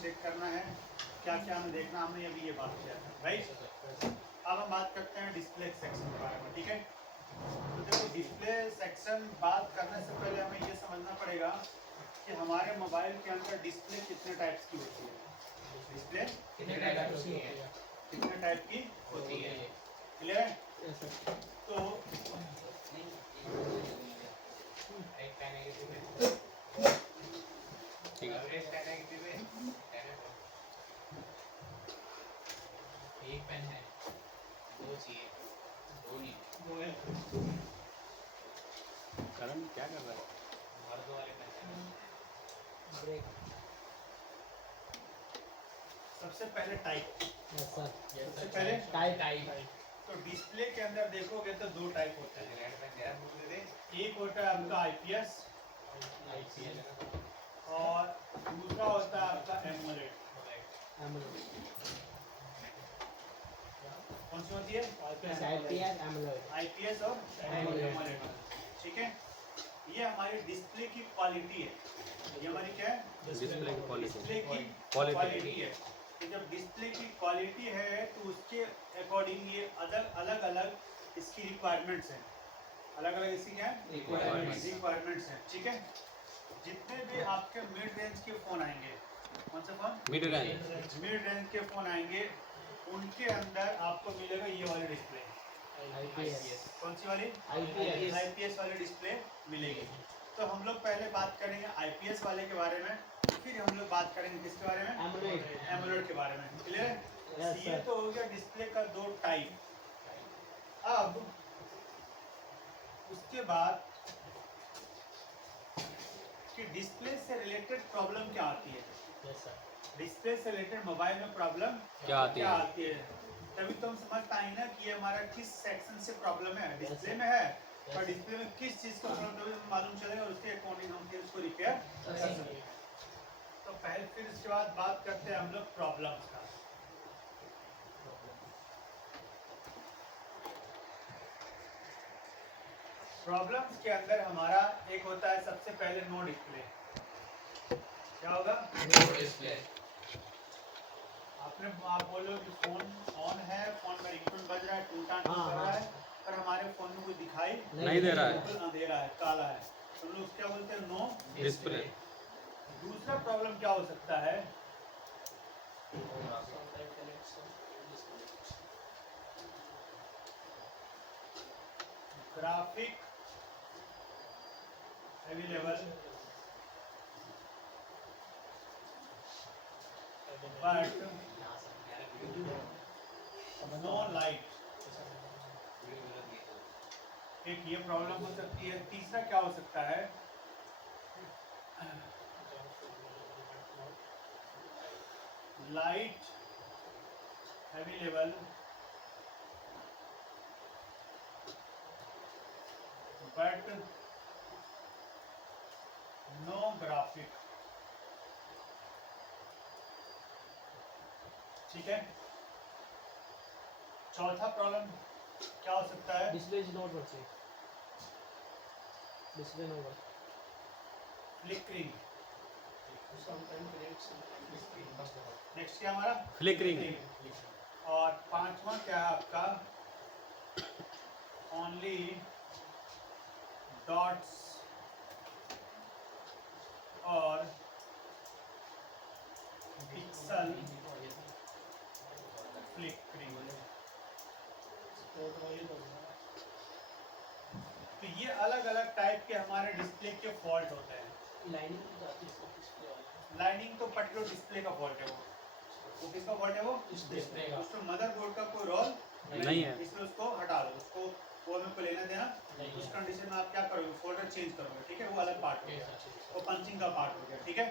Check करना है, क्या क्या हमें देखना, हमने अभी ये बात किया था राइट। अब हम बात करते हैं डिस्प्ले सेक्शन के बारे में, ठीक है। तो देखो डिस्प्ले सेक्शन बात करने से पहले हमें ये समझना पड़ेगा कि हमारे मोबाइल के अंदर डिस्प्ले कितने टाइप्स की होती है। डिस्प्ले कितने टाइप की होती है, क्लियर है। तो एक पेन है, दो चाहिए, दो नहीं, वो है करण क्या कर रहा है? मर्दों वाले पेन है। ब्रेक। सबसे पहले टाइप, यस सर। सबसे पहले टाइप। तो डिस्प्ले के अंदर देखोगे तो दो टाइप होते हैं। रेड पेन जरा बोल दे। एक होता है आपका आईपीएस और दूसरा होता है आपका एमोलेड। कौन सी होती है? IPS AMOLED. आईपीएस और एमोलेड, ठीक है। ये हमारी डिस्प्ले की क्वालिटी है। ये हमारी क्या है? डिस्प्ले की क्वालिटी। डिस्प्ले की क्वालिटी। क्वालिटी है। तो जब डिस्प्ले की क्वालिटी है तो उसके अकॉर्डिंग ये अलग अलग इसकी रिक्वायरमेंट्स हैं। अलग अलग इसकी क्या है? रिक्वायरमेंट्स हैं, ठीक है। जितने भी आपके मिड रेंज के फोन आएंगे, कौन सा phone? Mid range. Mid range के फोन आएंगे, उनके अंदर आपको मिलेगा ये वाली डिस्प्ले। आईपीएस। कौन सी वाली? आईपीएस। आईपीएस वाली डिस्प्ले मिलेगी। तो हम लोग पहले बात करेंगे आईपीएस वाले के बारे में, फिर हम लोग बात करेंगे किसके बारे में? एमोलेड। एमोलेड के बारे में, क्लियर है। Yes, ये sir. तो हो गया डिस्प्ले का दो टाइप। अब उसके बाद कि डिस्प्ले से रिलेटेड प्रॉब्लम क्या आती है। Yes sir. डिस्प्ले से रिलेटेड मोबाइल में प्रॉब्लम क्या आती है? तभी तो हम समझ पाएंगे ना कि ये हमारा किस सेक्शन से प्रॉब्लम है। डिस्प्ले में है और डिस्प्ले में किस चीज का प्रॉब्लम है मालूम चलेगा और उसके अकॉर्डिंग हम फिर उसको रिपेयर कर सकते हैं। तो पहले फिर इसके बाद बात करते हैं हम लोग प्रॉब्लम्स का। प्रॉब्लम्स के अंदर हमारा एक होता है सबसे पहले नो डिस्प्ले। क्या होगा? डिस्प्ले। आप बोलो कि फोन ऑन है, फोन में रिंगटोन बज रहा है, टूटा कर रहा है, पर हमारे फोन में कोई दिखाई नहीं दे रहा है। बिल्कुल अंधेरा है, काला है, तो हम लोग क्या बोलते हैं? No display. दूसरा प्रॉब्लम क्या हो सकता है? Graphic available but no light. एक ये प्रॉब्लम हो सकती है। तीसरा क्या हो सकता है? Light available but no graphic, ठीक है। चौथा प्रॉब्लम क्या हो सकता है? Display is not working. Display no work. Flickering. Next क्या हमारा? फ्लिकरिंग। और पांचवा क्या है आपका? ओनली डॉट्स और पिक्सल फ्लिकरिंग। तो ये अलग अलग टाइप के हमारे डिस्प्ले के फॉल्ट होते हैं। लाइनिंग तो पर्टिकुलर डिस्प्ले का फॉल्ट है। वो किसका फॉल्ट है? वो डिस्प्ले का। उसमें मदरबोर्ड का कोई रोल नहीं है। इसलिए उसको हटा दो, उसको फोन में को लेना देना उस कंडीशन में आप क्या करोगे? फोल्डर चेंज करोगे, ठीक है। वो अलग पार्ट हो गया, वो पंचिंग का पार्ट हो गया, ठीक है।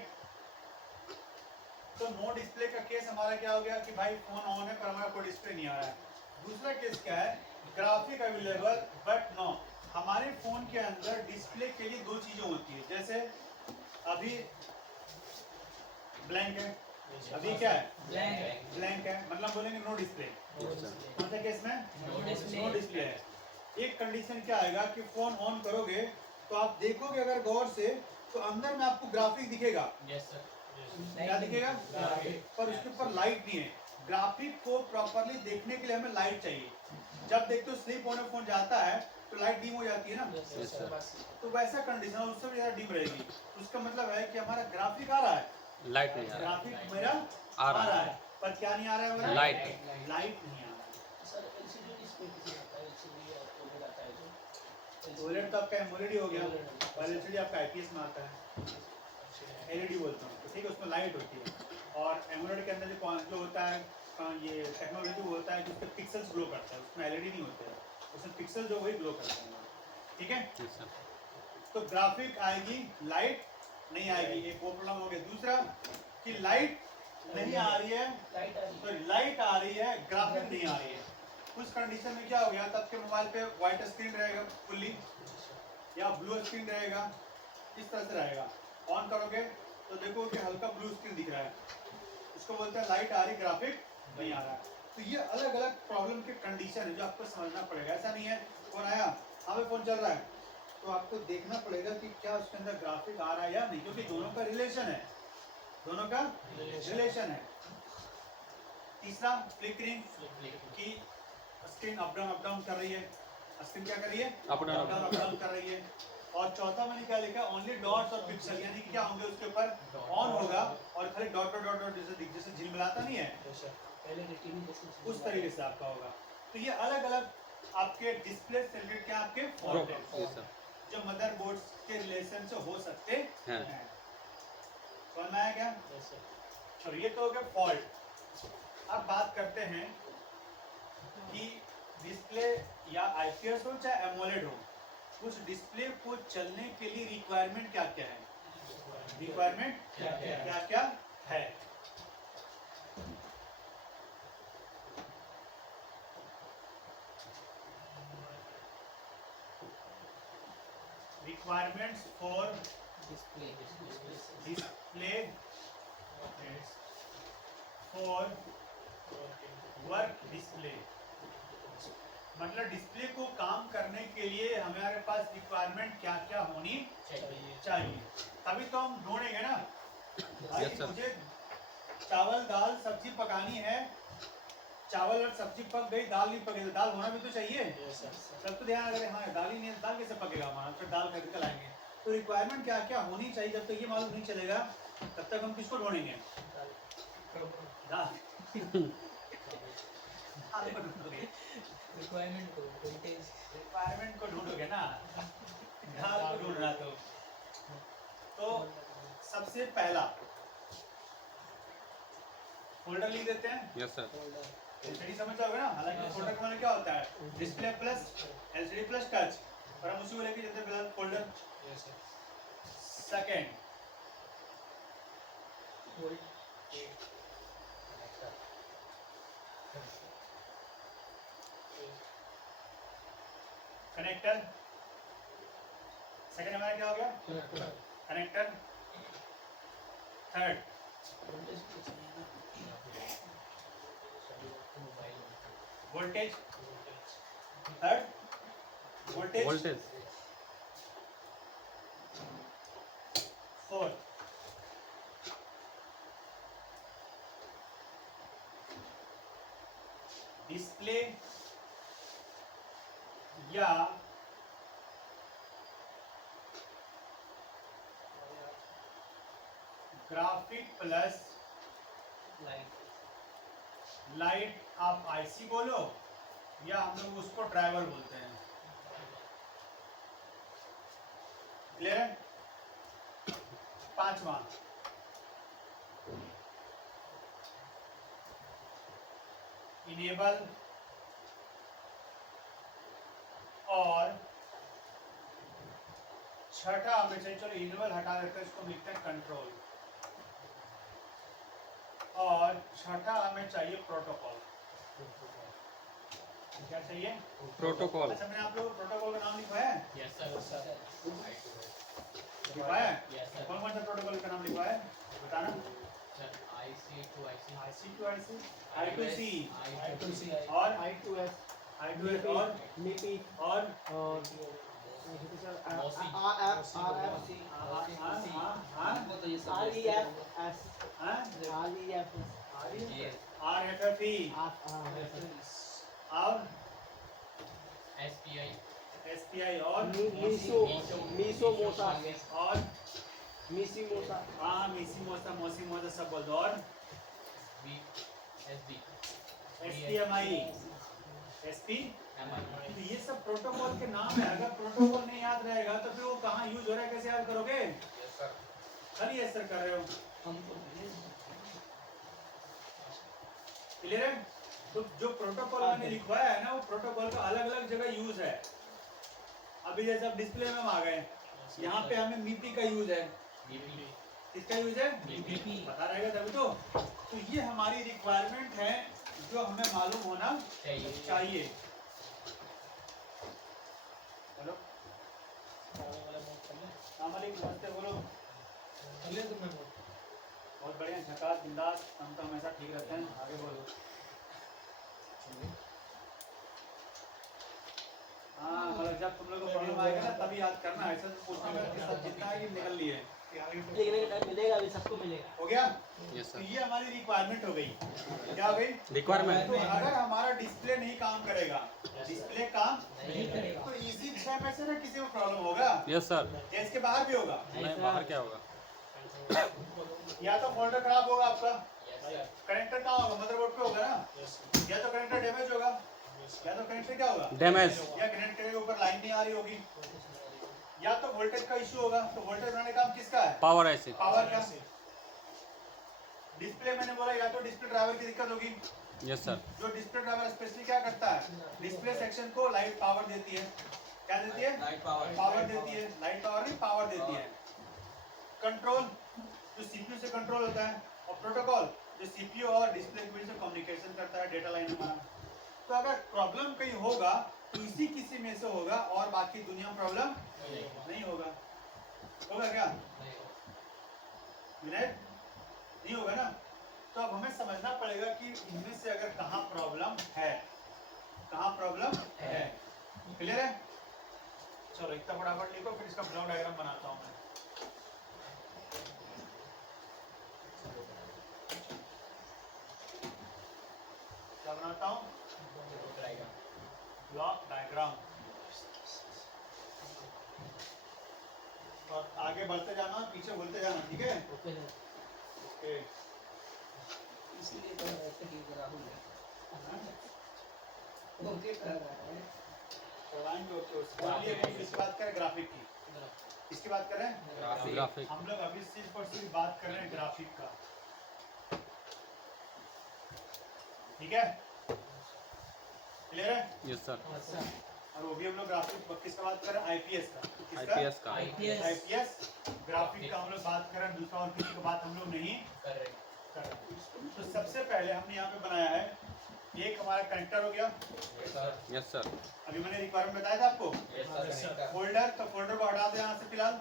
तो नो डिस्प्ले का केस हमारा क्या हो गया कि भाई फोन ऑन है पर हमारा कोई डिस्प्ले नहीं आ रहा है। दूसरा केस क्या है? Graphic available but no. हमारे फोन के अंदर डिस्प्ले के लिए दो चीजें होती है। जैसे अभी ब्लैंक है, अभी क्या है? ब्लैंक है, मतलब बोलेंगे नो डिस्प्ले। कौन सा केस में? नो डिस्प्ले है। एक कंडीशन क्या आएगा कि फोन ऑन करोगे तो आप देखोगे अगर गौर से तो अंदर में आपको ग्राफिक दिखेगा। Yes sir. क्या दिखेगा? पर उसके ऊपर लाइट नहीं है। ग्राफिक को प्रॉपरली देखने के लिए हमें लाइट चाहिए। जब देखते हो स्लीप होने फोन जाता है तो लाइट डिम हो जाती है ना, Yes, sir. तो वैसा कंडीशन उससे भी ज्यादा डिम रहेगी। उसका मतलब है कि हमारा ग्राफिक आ रहा है, लाइट नहीं आ रहा ग्राफिक मेरा आ रहा है, पर क्या नहीं आ रहा है मेरा? लाइट लाइट नहीं आ रहा है। ओलेड तो आपका एमोलेड ही हो गया, और एलसीडी आपका आईपीएस में आता है, एलईडी बोलते हैं, ठीक है, उसमें लाइट होती है। और एमोलेड के अंदर जो होता है ये टेक्नोलॉजी वो होता है कि उसके पिक्सल्स ग्लो करता है, उसमें एलईडी नहीं होते हैं, उसमें पिक्सल जो वही ग्लो करते हैं, ठीक है। Yes, sir. तो ग्राफिक आएगी, लाइट नहीं आएगी, एक वो प्रॉब्लम हो गया। दूसरा कि लाइट नहीं आ रही है, तो लाइट आ रही है, ग्राफिक नहीं आ रही है। उस कंडीशन में क्या हो गया, तब के मोबाइल पे व्हाइट स्क्रीन रहेगा फुल्ली, या ब्लू स्क्रीन रहेगा, इस तरह से रहेगा। ऑन करोगे तो देखो कि हल्का ब्लू स्क्रीन दिख रहा है, उसको बोलते हैं लाइट आ रही, ग्राफिक नहीं आ रहा है। तो ये अलग अलग प्रॉब्लम के कंडीशन है जो आपको समझना पड़ेगा। ऐसा नहीं है फोन आया, हमें फोन चल रहा है, तो आपको देखना पड़ेगा कि क्या उसके अंदर ग्राफिक आ रहा है या नहीं, क्योंकि दोनों का रिलेशन है, दोनों का रिलेशन है। तीसरा फ्लिकरिंग, की स्क्रीन अप डाउन कर रही है, स्क्रीन क्या कर रही है? Up down. अप डाउन कर रही है। और चौथा मैंने क्या लिखा, ओनली डॉट्स और पिक्सल, यानी कि क्या होंगे उसके ऊपर, ऑन होगा और खाली डॉट डॉट डॉट जैसे झिलमिलाता नहीं है, उस तरीके से आपका होगा। तो ये अलग अलग आपके डिस्प्ले से रिलेटेड क्या आपके फॉल्ट है Yes, sir. जो मदरबोर्ड के रिलेशन से हो सकते हैं। हैं। समझ में आया क्या? चलो ये तो हो गया फॉल्ट। अब बात करते हैं कि डिस्प्ले या आईपीएस हो चाहे एमोलेड हो, उस डिस्प्ले को चलने के लिए रिक्वायरमेंट क्या क्या है, रिक्वायरमेंट क्या क्या है। requirements for display for work display, मतलब डिस्प्ले को काम करने के लिए हमारे पास रिक्वायरमेंट क्या क्या होनी चाहिए, तभी तो हम ढूंढेंगे ना। भाई Yes, sir. मुझे चावल दाल सब्जी पकानी है, चावल और सब्जी पक गई, दाल नहीं पकी, तो दाल होना भी तो चाहिए। सब तो ध्यान अगर हाँ दाल ही नहीं है, दाल कैसे पकेगा हमारा, फिर दाल खरीद कर लाएंगे। तो रिक्वायरमेंट क्या क्या होनी चाहिए, जब तक ये मालूम नहीं चलेगा तब तक हम किसको ढूंढेंगे? दाल को ढूंढोगे, रिक्वायरमेंट को ढूंढोगे ना, दाल को ढूंढना। तो सबसे पहला फोल्डर लिख देते हैं। Yes, sir. एलसीडी समझ जाओगे ना, हालांकि फोल्डर का मतलब क्या होता है, display plus LCD plus touch, और हम उसी को लेके चलते हैं फोल्डर। सेकंड कनेक्टर, सेकंड हमारा क्या हो गया, connector. Third voltage, third voltage. Voltage. Fourth display या ग्राफिक प्लस लाइट, आप आईसी बोलो या हम लोग उसको ड्राइवर बोलते हैं। क्लियर है? पांचवा इनेबल, और छठा हमें चाहिए, चलो इनेबल हटा देते हैं, इसको लिखते हैं कंट्रोल, और छठा हमें चाहिए प्रोटोकॉल। क्या चाहिए? प्रोटोकॉल। अच्छा मैंने आप लोगों को प्रोटोकॉल का नाम लिखवाया है? Yes, sir. लिखवाया है? Yes, sir. कौन कौन सा प्रोटोकॉल का नाम लिखवाया है बताना। Sir, IC to IC. IC to IC, I to C, I to C. और I2S, I to S, और लिपि और और RFFE और SPI SPI और और हाँ मिसी मोसा सब बोल दो। और SB SPMI SP। तो ये सब प्रोटोकॉल के नाम है। अगर प्रोटोकॉल नहीं याद रहेगा तो फिर वो कहाँ यूज हो रहा है, कैसे याद करोगे? खाली यस सर कर रहे हो, क्लियर है? तो जो प्रोटोकॉल मैंने लिखवाया है ना, वो प्रोटोकॉल का अलग अलग जगह यूज है। अभी जैसे अब डिस्प्ले में हम आ गए, यहाँ पे हमें मीपी का यूज है। किसका यूज है? पता रहेगा तभी तो ये हमारी रिक्वायरमेंट है जो हमें मालूम होना चाहिए। हेलो नमस्ते, बोलो। बहुत बढ़िया, झकास बिंदास, हम तो हमेशा ठीक रहते हैं। आगे बोलो। हाँ मतलब जब तुम लोग को प्रॉब्लम आएगा ना तभी याद करना, ऐसा तो पूछने का कि सब जितना है कि निकल लिए। मिलेगा अभी सबको मिलेगा। हो गया? यस तो सर। ये हमारी रिक्वायरमेंट हो गई। क्या हो गई? रिक्वायरमेंट। तो अगर हमारा डिस्प्ले नहीं काम करेगा, डिस्प्ले काम नहीं करेगा। तो इसी 6 में से ना किसी को प्रॉब्लम होगा यस सर। या इसके बाहर भी होगा। नहीं बाहर क्या होगा? या तो फोल्डर खराब होगा आपका, कनेक्टर कहाँ होगा? मदरबोर्ड पे होगा ना, या तो कनेक्टर डैमेज होगा, या तो कनेक्टर क्या होगा? डैमेज। या कनेक्टर के ऊपर लाइन नहीं आ रही होगी, या तो वोल्टेज का इशू होगा। तो वोल्टेज बनाने का काम किसका है? पावर ऐसे। पावर का। डिस्प्ले मैंने बोला या तो डिस्प्ले ड्राइवर की दिक्कत होगी। Yes sir. जो डिस्प्ले ड्राइवर स्पेशली क्या करता है, डिस्प्ले सेक्शन को लाइट पावर देती है। क्या देती है? लाइट पावर पावर देती है। लाइट पावर नहीं, पावर देती है। कंट्रोल जो सीपीयू से कंट्रोल होता है, और प्रोटोकॉल जो सीपीयू और डिस्प्ले के बीच में कम्युनिकेशन करता है, डेटा लाइन हमारा। तो अगर प्रॉब्लम कहीं होगा तो इसी किसी में से होगा, और बाकी दुनिया में प्रॉब्लम नहीं होगा। होगा क्या? विनय नहीं होगा ना। तो अब हमें समझना पड़ेगा कि इनमें से अगर कहाँ प्रॉब्लम है, कहाँ प्रॉब्लम है। क्लियर है? चलो इतना फटाफट लिखो, फिर इसका ब्लॉक डायग्राम बनाता हूँ मैं। क्या बनाता हूँ? Block diagram. और आगे बढ़ते जाना, पीछे बोलते जाना, ठीक है? Okay okay. इसलिए तो ऐसे ही राहुल ओके कर रहा है। चलाएंगे ओके। उसके किसकी बात करें? ग्राफिक की। किसकी बात कर रहे हैं? ग्राफिक। हम लोग अभी सिर्फ और सिर्फ बात कर रहे हैं ग्राफिक का, ठीक है? क्लियर है? Yes sir. अच्छा और वो भी हम लोग ग्राफिक किसका बात कर रहे हैं? आईपीएस का। किसका? आईपीएस का। आईपीएस ग्राफिक का हम लोग बात कर रहे हैं। दूसरा और किसी का बात हम लोग नहीं कर रहे कर रहे। तो सबसे पहले हमने यहाँ पे बनाया है, एक हमारा कनेक्टर हो गया। Yes sir. अभी मैंने रिक्वायरमेंट बताया था आपको, फोल्डर। तो फोल्डर को हटा दो यहाँ से फिलहाल।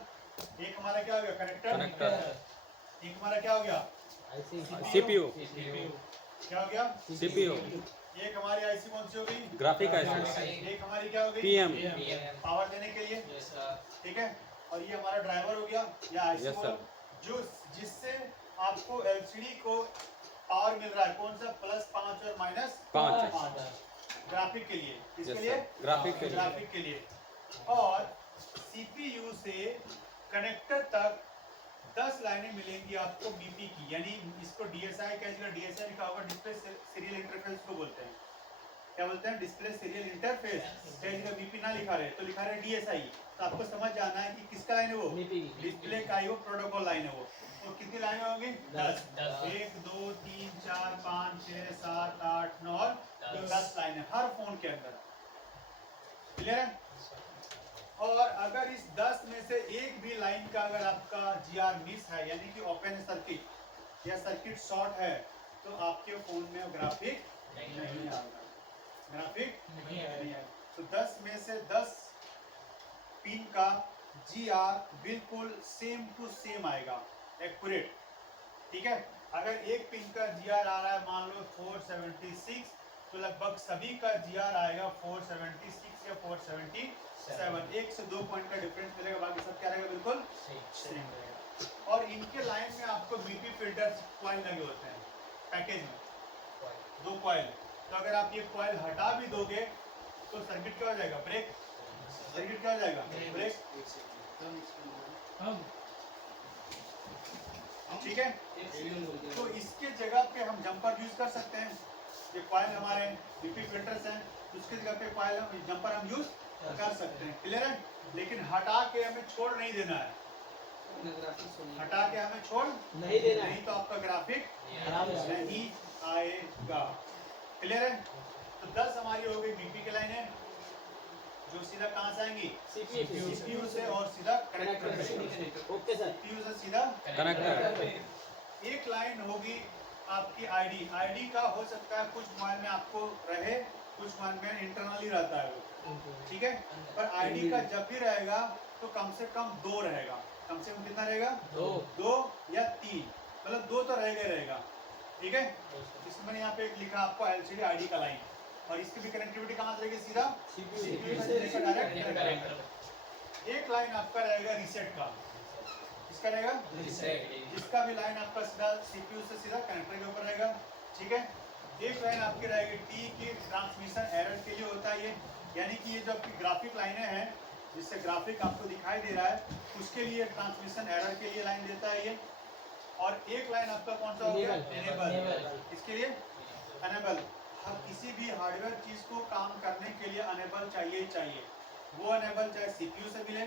एक हमारा क्या हो गया? कनेक्टर। कनेक्टर। एक हमारा क्या हो गया? सीपीयू। क्या हो गया? सीपीयू। एक हमारी आईसी कौन सी हो गई? Graphic IC. एक हमारी क्या हो गई? पीएम। पावर देने के लिए, ठीक है? और ये हमारा ड्राइवर हो गया या आईसी Yes, बोलो, जो जिससे आपको एलसीडी को पावर मिल रहा है। कौन सा? +5 और -5 ग्राफिक के लिए। किसके Yes, लिए? sir. ग्राफिक के लिए। ग्राफिक के लिए। और सीपीयू से कनेक्टर तक 10 लाइनें मिलेंगी आपको बीपी की, यानी इसको डीएसआई कहेगा। डीएसआई लिखा होगा, डिस्प्ले सीरियल इंटरफेस को बोलते हैं। क्या बोलते हैं? Display serial interface. कहेगा बीपी ना लिखा रहे तो लिखा रहे डीएसआई। तो आपको समझ जाना है कि किसका लाइन है वो? डिस्प्ले का ही वो प्रोटोकॉल लाइन है वो। तो कितनी लाइनें होंगी? 10। 1 2 3 4 5 6 7 8 9 और 10 लाइनें हर फोन के अंदर। क्लियर है? और अगर इस 10 में से एक भी लाइन का अगर आपका जीआर मिस है, यानी कि ओपन सर्किट या सर्किट शॉर्ट है, तो आपके फोन में ग्राफिक नहीं आएगा। ग्राफिक नहीं आएगा। तो 10 में से 10 पिन का जीआर बिल्कुल सेम टू सेम आएगा, एक्यूरेट, ठीक है? अगर एक पिन का जीआर आ रहा है मान लो 476, तो लगभग सभी का जीआर आएगा 476 या 477। एक से 2 पॉइंट का डिफरेंस मिलेगा, बाकी सब क्या रहेगा, बिल्कुल सेम रहेगा। और इनके लाइन में आपको बीपी फिल्टर कॉइल लगे होते हैं पैकेज में, 2 कॉइल। तो अगर आप ये कॉइल हटा भी दोगे तो सर्किट क्या हो जाएगा, ब्रेक। सर्किट क्या हो जाएगा, ब्रेक। ठीक है, तो इसके जगह पे हम जंपर यूज कर सकते हैं। ये कॉइल हमारे बीपी फिल्टर्स हैं, उसके जगह पे कॉइल हम जंपर हम यूज कर सकते हैं। क्लियर है, लेकिन हटा के हमें छोड़ नहीं देना है। हटा के हमें छोड़ नहीं देना है, नहीं तो आपका ग्राफिक खराब हो जाएगा। नहीं आएगा। क्लियर है, तो 10 हमारी हो गई बीपी की लाइनें, जो सीधा कहाँ से आएंगी, सीपीयू से और सीधा कनेक्टर से। Okay sir. सीपीयू से सीधा कनेक्टर। एक लाइन होगी आपकी आईडी। आईडी का हो सकता है कुछ मोबाइल में आपको रहे, कुछ मोबाइल में इंटरनली रहता है वो, ठीक है। पर आईडी का जब भी रहेगा तो कम से कम 2 रहेगा। कम से कम कितना रहेगा, 2 या 3, मतलब 2 तो रहेगा ही रहेगा। ठीक है, इसमें मैंने यहाँ पे एक लिखा आपको एलसीडी आईडी का लाइन, और इसकी भी कनेक्टिविटी कहाँ से रहेगी, सीधा सीपीयू से लेकर डायरेक्ट कनेक्टर। एक लाइन आपका रहेगा रीसेट का, इसका रहेगा जिसका भी लाइन आपका सीधा सीपीयू से सीधा कनेक्टर के ऊपर रहेगा। ठीक है, एक लाइन आपकी रहेगी टी की ट्रांसमिशन एरर के लिए होता है ये, यानी कि ये जो आपकी ग्राफिक लाइनें हैं जिससे ग्राफिक आपको दिखाई दे रहा है, उसके लिए ट्रांसमिशन एरर के लिए लाइन देता है ये। और एक लाइन आपका कौन सा हो गया, इनेबल, इसके लिए अनेबल। हर किसी भी हार्डवेयर चीज को काम करने के लिए अनेबल चाहिए ही चाहिए। वो अनेबल चाहे सीपीयू से मिले,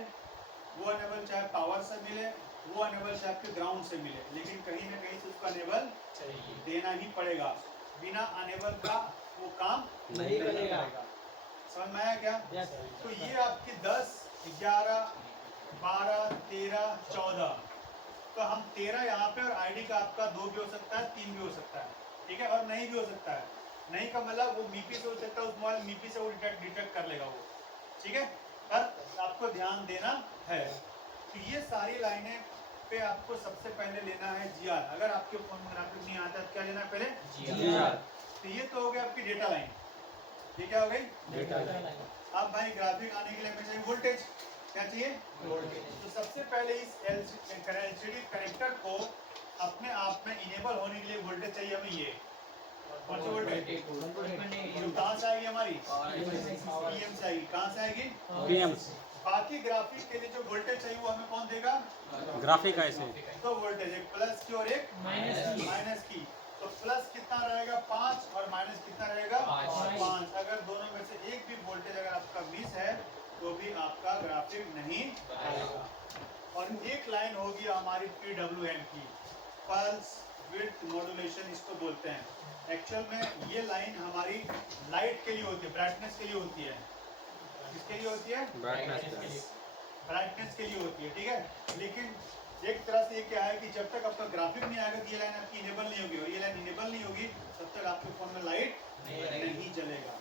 वो अनेबल चाहे पावर से मिले, वो अनेबल चाहे आपके ग्राउंड से मिले, लेकिन कहीं ना कहीं से उसका अनेबल देना ही पड़ेगा। बिना अनेबल का वो काम नहीं करेगा। समझ में आया क्या? तो ये आपकी 10, 11, 12, 13, 14, तो हम 13 यहाँ पे, और आईडी का आपका 2 भी हो सकता है, 3 भी हो सकता है। ठीक है, और नहीं भी हो सकता है। नहीं का मतलब वो मीपी से हो सकता है, उस मोबाइल मीपी से वो डिटेक्ट कर लेगा वो। ठीक है, पर आपको ध्यान देना है। तो ये सारी लाइनें पे आपको सबसे पहले लेना है जीआर। अगर आपके फोन में ग्राफिक नहीं आता तो क्या लेना है पहले, जीआर। तो ये तो हो गया आपकी डेटा लाइन। ये क्या हो गई, डेटा। अब भाई ग्राफिक आने के लिए हमें चाहिए वोल्टेज। क्या चाहिए, तो सबसे पहले इस एलसीडी कनेक्टर को अपने आप में इनेबल होने के लिए वोल्टेज चाहिए हमें। ये कौन सी वोल्टेज, जो कहाँ से आएगी हमारी, पीएम से आएगी। कहाँ से आएगी, पीएम। बाकी ग्राफिक के लिए जो वोल्टेज चाहिए वो हमें कौन देगा, ग्राफिक ऐसे। तो वोल्टेज एक प्लस की और एक माइनस की। तो प्लस कितना रहेगा 5, और माइनस कितना रहेगा 5। अगर दोनों में से एक भी वोल्टेज अगर आपका मिस है तो भी आपका ग्राफिक नहीं आएगा। और एक लाइन होगी हमारी PWM की, पल्स विड्थ मॉड्यूलेशन इसको बोलते हैं। एक्चुअल में ये लाइन हमारी लाइट के लिए होती है, ब्राइटनेस के लिए होती है। किसके लिए होती है, ब्राइटनेस के लिए होती है। ठीक है, लेकिन एक तरह से ये क्या है कि जब तक आपका ग्राफिक नहीं आएगा तो ये लाइन आपकी इनेबल नहीं होगी, और ये लाइन इनेबल नहीं होगी तब तक आपके फोन में लाइट नहीं जलेगा।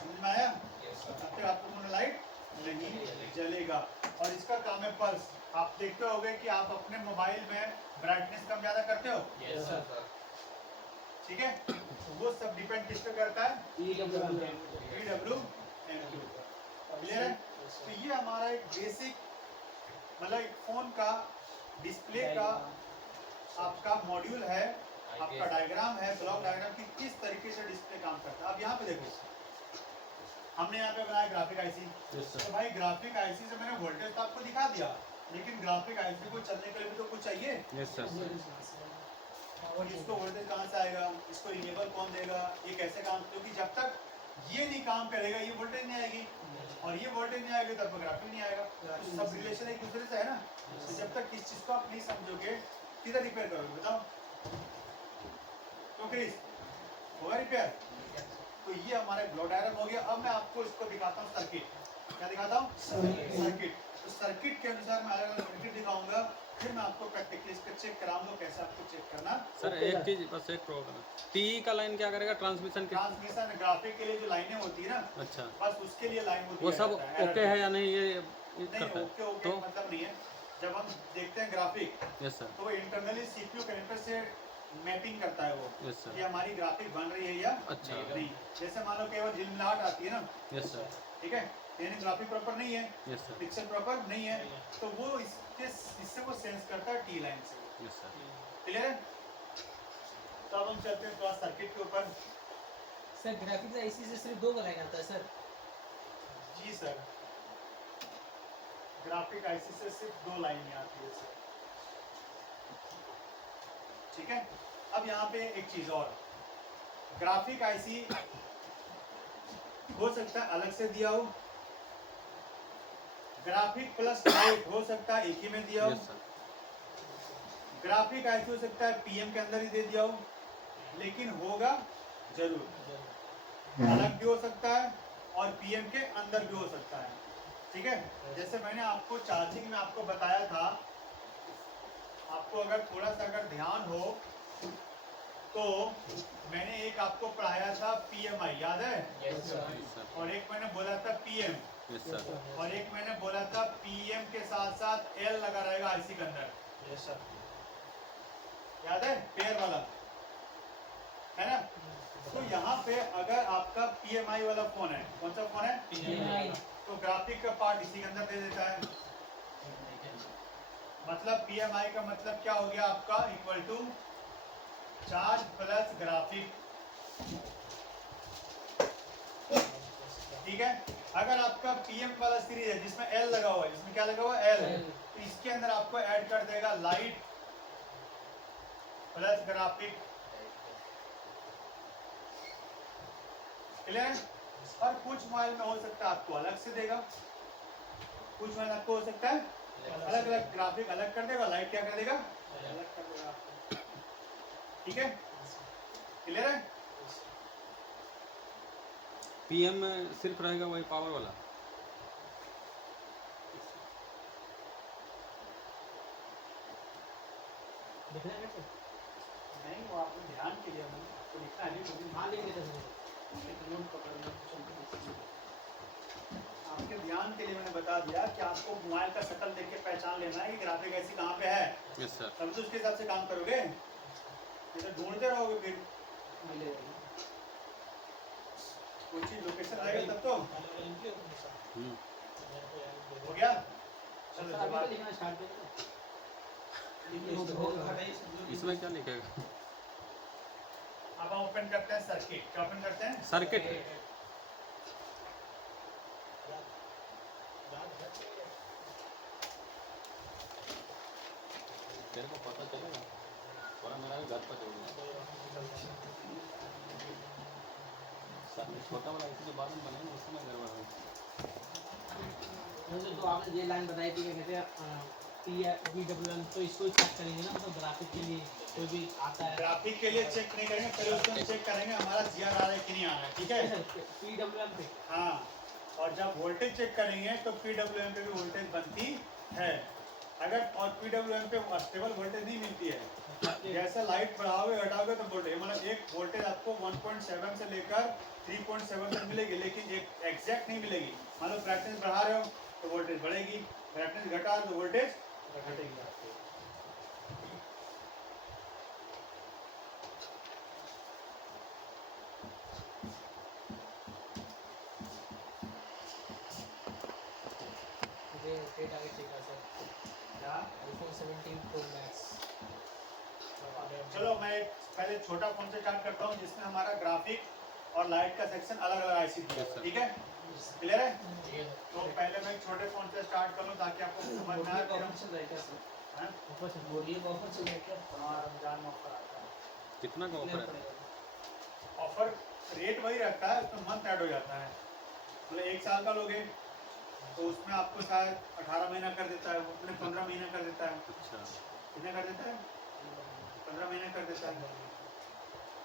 समझ में आया, तब तक आपके फोन में लाइट नहीं जलेगा। और इसका काम है पल्स। आप देखते होगे कि आप अपने मोबाइल में ब्राइटनेस कम ज्यादा करते हो। ठीक है, वो सब डिपेंड किस पे करता है, PWM। क्लियर है, तो ये हमारा एक बेसिक मतलब एक फोन का डिस्प्ले का आपका मॉड्यूल है, आपका डायग्राम है, ब्लॉक डायग्राम की किस तरीके से डिस्प्ले काम करता है। अब यहाँ पे देखो, हमने यहाँ पे बनाया ग्राफिक आईसी। तो भाई ग्राफिक आईसी से मैंने वोल्टेज तो आपको दिखा दिया, लेकिन ग्राफिक आईसी को चलने के लिए भी तो कुछ चाहिए। Yes sir. और इसको वोल्टेज कहाँ से आएगा, इसको इनेबल कौन देगा, ये कैसे काम, क्योंकि जब तक ये नहीं काम करेगा ये वोल्टेज नहीं आएगी, और ये वोल्टेज नहीं आएगी तब ग्राफिक नहीं आएगा। तो सब रिलेशन एक दूसरे से है ना। तो जब तक किस चीज को आप नहीं समझोगे किधर रिपेयर करोगे बताओ, तो क्रिस होगा रिपेयर। तो ये हमारा ब्लॉक डायग्राम हो गया। अब मैं आपको इसको दिखाता हूँ सर्किट। क्या दिखाता हूँ, सर्किट। तो सर्किट के अनुसार मैं अलग अलग सर्किट दिखाऊंगा, फिर मैं आपको प्रैक्टिकली इसको चेक कराऊंगा कैसे आपको चेक करना। सर एक चीज बस, एक प्रॉब्लम है, टी का लाइन क्या करेगा, ट्रांसमिशन के। ट्रांसमिशन ग्राफिक के लिए जो लाइनें होती है ना, अच्छा, बस उसके लिए लाइन होती वो है। सब ओके है या नहीं, ये नहीं, करता है ओके तो। मतलब नहीं है। जब हम देखते हैं ग्राफिक, यस सर। तो इंटरनली सीपीयू कनेक्टर से मैपिंग करता है वो यस कि सर। हमारी ग्राफिक बन रही है या अच्छा। नहीं। जैसे मान लो केवल झिलमिलाहट आती है ना, यस सर। ठीक है, यानी ग्राफिक प्रॉपर नहीं है, यस सर। पिक्सल प्रॉपर नहीं है, तो वो इससे वो सेंस करता है टी लाइन से। Yes sir. क्लियर है? तो अब हम चलते हैं थोड़ा सर्किट के ऊपर। सर ग्राफिक्स आईसी से सिर्फ 2 का लाइन आता है सर। जी सर, ग्राफिक आईसी से सिर्फ 2 लाइन आती है सर। ठीक है, अब यहाँ पे एक चीज और, ग्राफिक आईसी हो सकता है अलग से दिया हो, ग्राफिक प्लस लाइट हो सकता है एक ही में दिया हो, यस सर। ग्राफिक आईसी हो सकता है पीएम के अंदर ही दे दिया हो, लेकिन होगा जरूर, अलग भी हो सकता है और पीएम के अंदर भी हो सकता है। ठीक है, जैसे मैंने आपको चार्जिंग में आपको बताया था, आपको अगर थोड़ा सा अगर ध्यान हो तो मैंने एक आपको पढ़ाया था पीएमआई, याद है? Yes sir. Yes sir. और एक मैंने बोला था पीएम, यस सर। और एक मैंने बोला था पीएम के साथ साथ एल लगा रहेगा आईसी के अंदर, यस सर। याद है? पेयर वाला, है ना? तो यहाँ पे अगर आपका पीएमआई वाला फोन है, कौन सा फोन है? पीएमआई। तो ग्राफिक का पार्ट इसी के अंदर दे देता है। मतलब पीएमआई का मतलब क्या हो गया आपका, equal to charge plus graphic. ठीक है, अगर आपका पीएम वाला सीरीज है जिसमें एल लगा हुआ है, जिसमें क्या लगा हुआ है? एल, तो इसके अंदर आपको ऐड कर देगा लाइट प्लस ग्राफिक। क्लियर? और कुछ मोबाइल में हो सकता है आपको अलग से देगा, कुछ मोबाइल आपको हो सकता है अलग अलग ग्राफिक अलग कर देगा, लाइट क्या कर देगा? अलग कर देगा आपको। ठीक है, क्लियर है? पीएम में सिर्फ रहेगा वही पावर वाला। देखना है सर। नहीं, वो आपने ध्यान के लिए आपको लिखना है नहीं, हाँ लिख लेते सर। एक नोट पकड़ लो, आपके ध्यान के लिए मैंने बता दिया कि आपको मोबाइल का शक्ल देख के पहचान लेना है कि ग्राफिक ऐसी कहाँ पे है। Yes sir. तब तो उसके हिसाब से काम करोगे, नहीं तो ढूंढते रहोगे फिर मिलेगा। कोई चीज लोकेशन आएगा तब तो। हम्म। हो गया? चलो सर अभी जवाब तो लिखना स्टार्ट करो। इसमें क्या लिखेगा? अब हम ओपन करते हैं सर्किट। क्या ओपन करते हैं? सर्किट। तेरे को पता चलेगा थोड़ा, मेरा भी घर पर छोटा वाला इसलिए बाद में बनेगा, उसमें घर बनाऊँ। तो आपने ये लाइन बताई थी क्या कहते हैं PWM, तो इसको चेक करेंगे ना, मतलब ग्राफिक के लिए कोई भी आता है। ग्राफिक के लिए चेक नहीं करेंगे, पहले उसको चेक करेंगे हमारा जीआर आ रहा है कि नहीं आ रहा है। ठीक है, PWM पे। हाँ, और जब वोल्टेज चेक करेंगे तो पीडब्ल्यूएम पे भी वोल्टेज बनती है। अगर और पीडब्ल्यूएम पे स्टेबल वोल्टेज नहीं मिलती है, जैसे लाइट बढ़ाओगे घटाओगे तो वोल्टेज, मतलब एक वोल्टेज आपको 1.7 से लेकर 3.7 तक मिलेगी, लेकिन एक एग्जैक्ट नहीं मिलेगी। मान लो ब्राइटनेस बढ़ा रहे हो तो वोल्टेज बढ़ेगी, ब्राइटनेस घटा रहे हो तो वोल्टेज घटेगी आपको। डेट आगे चेक कर सर। क्या? iPhone 17 Pro Max। चलो मैं पहले छोटा फोन से स्टार्ट करता हूँ जिसमें हमारा ग्राफिक और लाइट का सेक्शन अलग अलग आईसी दिया है। ठीक है, क्लियर है? तो पहले मैं छोटे फोन से स्टार्ट करूँ ताकि आपको समझ में आए। हाँ? हाँ, रमजान में ऑफर आता है। कितना का ऑफर है? ऑफर रेट वही रहता है, तो मंथ ऐड हो जाता है। मतलब 1 साल का लोगे तो उसमें आपको शायद 18 महीना कर देता है, उसमें 15 महीना कर देता है। अच्छा। कितना कर देता है? 15 महीना कर देता है।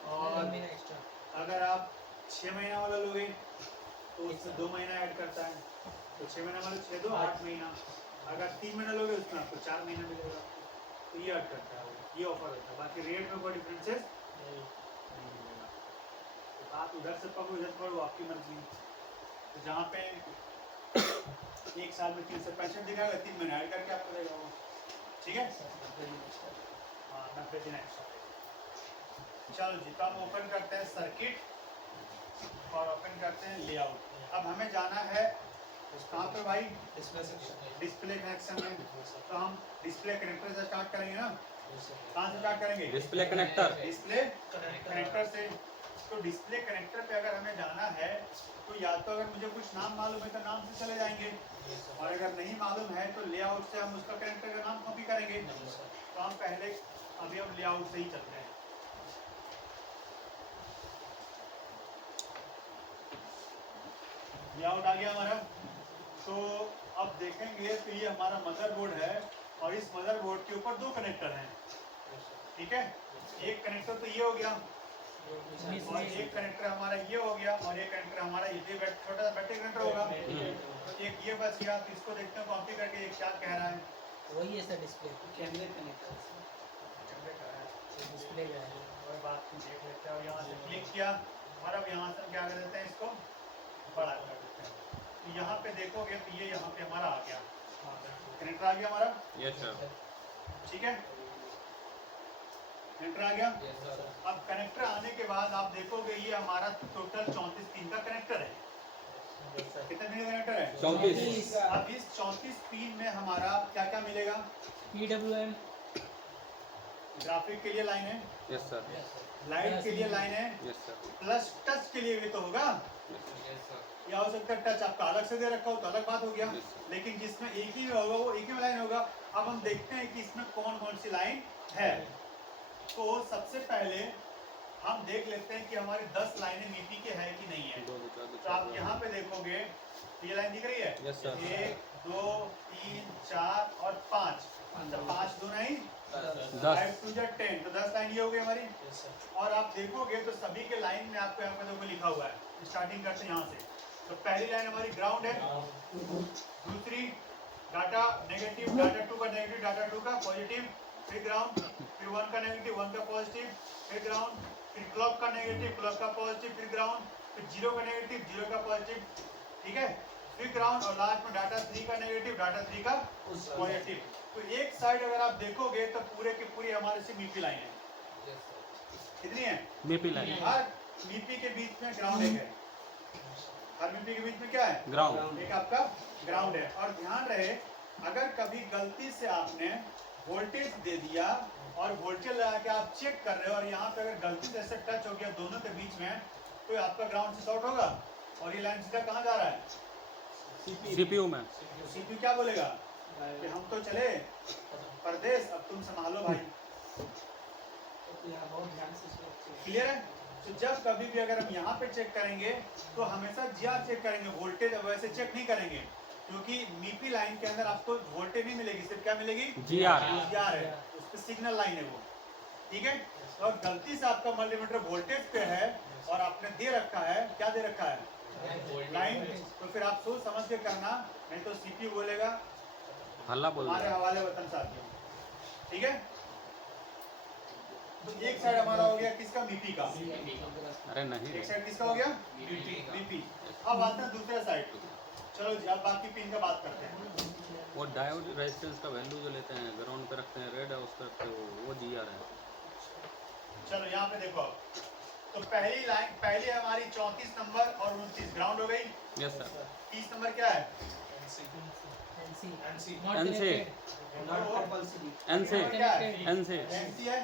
और और महीना एक्स्ट्रा। अगर आप 6 महीना वाला लोगे तो उसमें 2 महीना ऐड करता है, तो 6 महीना वाले 6 2 8 महीना। अगर 3 महीना लोगे उसमें आपको 4 महीना मिलेगा, तो ये ऐड करता है, ये ऑफर होता है। बाकी रेट में कोई डिफरेंसेस नहीं मिलेगा। तो आप उधर से पकड़ो इधर पकड़ो, आपकी मर्जी। तो जहाँ पे 1 साल में 365 दिखाएगा, 3 महीने ऐड करके आपको देगा वो। ठीक है, हाँ 90 दिन एक्स्ट्रा। चलो जी, तो हम ओपन करते हैं सर्किट और ओपन करते हैं लेआउट। अब हमें जाना है कहाँ पे भाई? Display section. डिस्प्ले कनेक्शन में। तो हम डिस्प्ले कनेक्टर से स्टार्ट करेंगे ना? कहाँ से स्टार्ट करेंगे? Display connector. डिस्प्ले कनेक्टर से। तो डिस्प्ले कनेक्टर पे अगर हमें जाना है तो या तो अगर मुझे कुछ नाम मालूम है तो नाम से चले जाएंगे, और अगर नहीं मालूम है तो लेआउट से हम उसका कनेक्टर का नाम कॉपी करेंगे। तो हम पहले अभी हम लेआउट से ही चलते हैं। लेआउट आ गया हमारा। तो अब देखेंगे तो ये हमारा मदरबोर्ड है और इस मदरबोर्ड के ऊपर दो कनेक्टर हैं, ठीक है। एक कनेक्टर तो ये हो गया और एक कनेक्टर हमारा ये हो गया और एक कनेक्टर हमारा ये छोटा सा बैटरी कनेक्टर होगा। तो एक ये बच गया। तो इसको देखते हैं कॉपी करके ये क्या कह रहा है। वही है सर डिस्प्ले कैमरे कनेक्टर डिस्प्ले का है। कोई बात नहीं, देख लेते हैं। यहाँ से क्लिक किया और अब यहाँ से हम क्या कर देते हैं, इसको बड़ा कर देते हैं। तो यहाँ पे देखोगे तो ये यहाँ पे हमारा आ गया, कनेक्टर आ गया हमारा। Yes sir. ठीक है, कनेक्टर आ गया। अब कनेक्टर आने के बाद आप देखोगे ये हमारा टोटल 34 पिन का कनेक्टर है। कितने पिन का कनेक्टर है? 34। अब इस 34 पिन में हमारा क्या क्या मिलेगा? PWM ग्राफिक के लिए लाइन है, यस सर। लाइट के लिए लाइन है, यस सर। प्लस टच के लिए भी तो होगा। या हो सकता है टच आपका अलग से दे रखा हो तो अलग बात हो गया, लेकिन जिसमें एक ही में होगा वो एक ही में लाइन होगा। अब हम देखते हैं कि इसमें कौन कौन सी लाइन है। तो सबसे पहले हम देख लेते हैं कि हमारी 10 लाइनें मीपी के है कि नहीं है। तो आप यहाँ पे देखोगे ये लाइन दिख रही है। Yes sir. 1 2 3 4 और 5। तो 5 2 नहीं 10। 5 2 10। तो 10 लाइन ये हो गई हमारी। और आप देखोगे तो सभी के लाइन में आपको यहाँ पे देखो लिखा हुआ है। स्टार्टिंग करते हैं यहाँ से। तो पहली लाइन हमारी ग्राउंड है, दूसरी डाटा नेगेटिव, डाटा 2 का नेगेटिव, डाटा 2 का पॉजिटिव, फिर ग्राउंड, फिर 1 का नेगेटिव, 1 का पॉजिटिव, फिर ग्राउंड, फिर क्लॉक का नेगेटिव, क्लॉक का पॉजिटिव, फिर ग्राउंड, फिर 0 का नेगेटिव, 0 का पॉजिटिव, ठीक है, फिर ग्राउंड और लास्ट में डाटा 3 का नेगेटिव, डाटा 3 का पॉजिटिव। तो एक साइड अगर आप देखोगे तो पूरे की पूरी हमारे से मीपी लाइन है। कितनी है? मीपी लाइन। हर मीपी के बीच में ग्राउंड एक है। हर मीपी के बीच में क्या है? ग्राउंड। एक आपका ग्राउंड है। और ध्यान रहे अगर कभी गलती से आपने वोल्टेज दे दिया और वोल्टेज लगा के आप चेक कर रहे हो और यहाँ पे अगर गलती से ऐसे टच हो गया दोनों के बीच में तो आपका ग्राउंड से शॉर्ट होगा और ये लाइन सीधा कहाँ जा रहा है? सीपीयू में। सीपीयू क्या बोलेगा कि हम तो चले परदेश, अब तुम संभालो भाई। क्लियर है? तो जब कभी भी अगर हम यहाँ पे चेक करेंगे तो हमेशा जीआर चेक करेंगे, वोल्टेज वैसे चेक नहीं करेंगे क्योंकि मीपी लाइन के अंदर आपको वोल्टेज नहीं मिलेगी, सिर्फ क्या मिलेगी? जीआर। जीआर है, उस पर सिग्नल लाइन है वो, ठीक है। और गलती से आपका मल्टीमीटर वोल्टेज पे है और आपने दे रखा है, क्या दे रखा है? लाइन। तो फिर आप सोच समझ के करना, नहीं तो सीपीयू बोलेगा हल्ला बोल हमारे रहा है। हवाले वतन साथियों, ठीक है। तो एक साइड हमारा हो गया किसका? मीपी का। अरे नहीं एक साइड किसका हो गया? मीपी। अब आते हैं दूसरे साइड। चलो जी अब बाकी पिन का बात करते हैं। वो डायोड रेजिस्टेंस का वैल्यू जो लेते हैं ग्राउंड पे रखते हैं, रेड है उस पर रखते हैं, वो जीआर है। चलो यहाँ पे देखो अब। तो पहली लाइन, पहली हमारी 34 नंबर और 29 ग्राउंड हो गई। Yes sir. 30 नंबर क्या है? एनसे। एनसी है।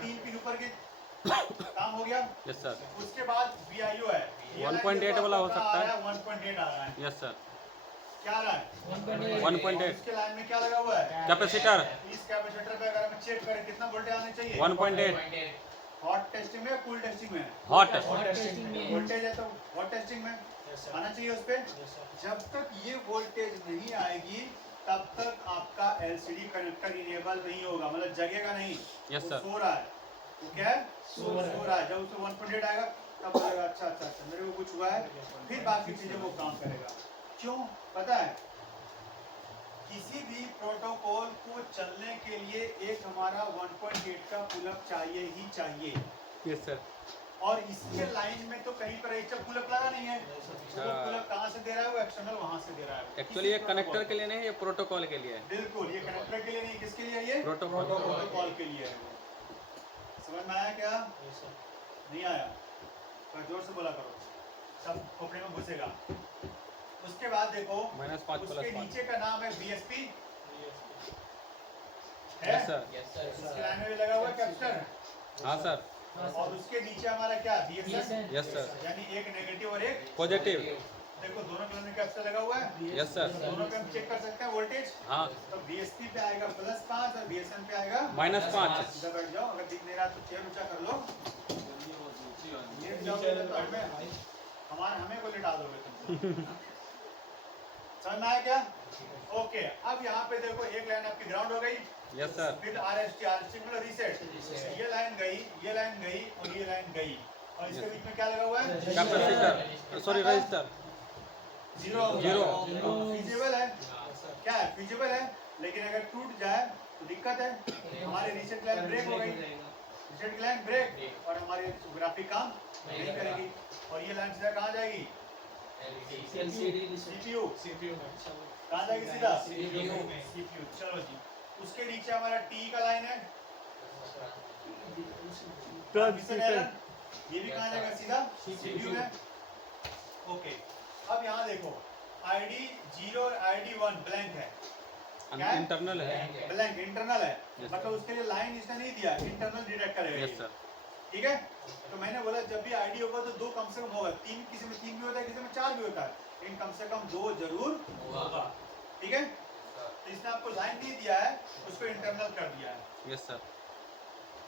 3 पिन ऊपर के काम हो गया। Yes sir. उसके बाद VIO है। 1.8 वाला हो सकता है। 1.8 आ रहा है। Yes sir. क्या आ रहा है? 1.8। इसके लाइन में क्या लगा हुआ है? कैपेसिटर। इस कैपेसिटर पे अगर हम चेक करें कितना वोल्टेज आने चाहिए? 1.8। हॉट टेस्टिंग में, कूल टेस्टिंग में? हॉट। वोल्टेज है तो हॉट टेस्टिंग में आना चाहिए उस पे। जब तक ये वोल्टेज नहीं आएगी तब तक आपका LCD कनेक्टर इनेबल नहीं होगा, मतलब जगेगा नहीं। यस वो सर। सो रहा है। वो क्या है? सो रहा है। जब उसको 1.8 आएगा तब बोलेगा अच्छा अच्छा अच्छा मेरे को कुछ हुआ है, फिर बाकी चीजें वो काम करेगा। क्यों पता है? किसी भी प्रोटोकॉल को चलने के लिए एक हमारा 1.8 का पुलअप चाहिए ही चाहिए। Yes sir. और इसके लाइन में तो कहीं पर रजिस्टर पुलअप लगा नहीं है। तो पुलअप कहाँ से दे रहा है? वो एक्सटर्नल वहां से दे रहा है। एक्चुअली ये कनेक्टर के लिए नहीं, ये प्रोटोकॉल के लिए है। बिल्कुल, ये कनेक्टर के लिए नहीं, किसके लिए? ये प्रोटोकॉल। प्रोटोकॉल के लिए है। समझ में आया क्या? Yes, sir. नहीं आया? थोड़ा जोर से बोला करो, सब खोपड़े में घुसेगा। उसके बाद देखो -5 उसके +5 नीचे का नाम है BSP Yes, है, यस सर। यस सर इसके लाइन में भी लगा हुआ है कैप्चर, हाँ सर। और उसके नीचे हमारा क्या BSN, यस सर। यानी एक नेगेटिव और एक पॉजिटिव। देखो दोनों के में कैप्चर लगा हुआ है, यस सर। दोनों पे हम चेक कर सकते हैं वोल्टेज। हाँ तो BSP पे आएगा +5 और BSN पे आएगा -5। सीधा बैठ जाओ, अगर दिख नहीं रहा तो चेयर ऊंचा कर लो, लेट जाओगे तो हमें को लिटा दोगे तुम। समझ में आया क्या? ओके, अब यहाँ पे देखो एक लाइन आपकी ग्राउंड हो गई, यस सर। फिर RST मतलब रीसेट, ये लाइन गई, ये लाइन गई और ये लाइन गई, और इसके बीच में क्या लगा हुआ है? Capacitor, sorry register. Zero. Feasible है, क्या है? फिजिबल है, लेकिन अगर टूट जाए तो दिक्कत है, हमारी रीसेट लाइन ब्रेक हो गई, रीसेट लाइन ब्रेक और हमारी ग्राफिक काम नहीं करेगी, और ये लाइन सीधा कहाँ जाएगी? CPU कहाँ जाएगी? सीधा CPU। चलो जी, उसके नीचे हमारा T का लाइन है, ये भी कहाँ जाएगा? सीधा CPU में। ओके, अब यहाँ देखो ID 0 और ID 1 ब्लैंक है, क्या है? इंटरनल है। ब्लैंक इंटरनल है, Yes, मतलब उसके लिए लाइन इसने नहीं दिया, इंटरनल डिटेक्ट करेगा यस ये। सर। ठीक है, तो मैंने बोला जब भी आईडी होगा तो 2 कम से कम होगा, 3 किसी में 3 भी होता है, किसी में 4 भी होता है, लेकिन कम से कम 2 जरूर होगा। ठीक है, तो इसने आपको लाइन नहीं दिया है, उसको इंटरनल कर दिया है। Yes sir.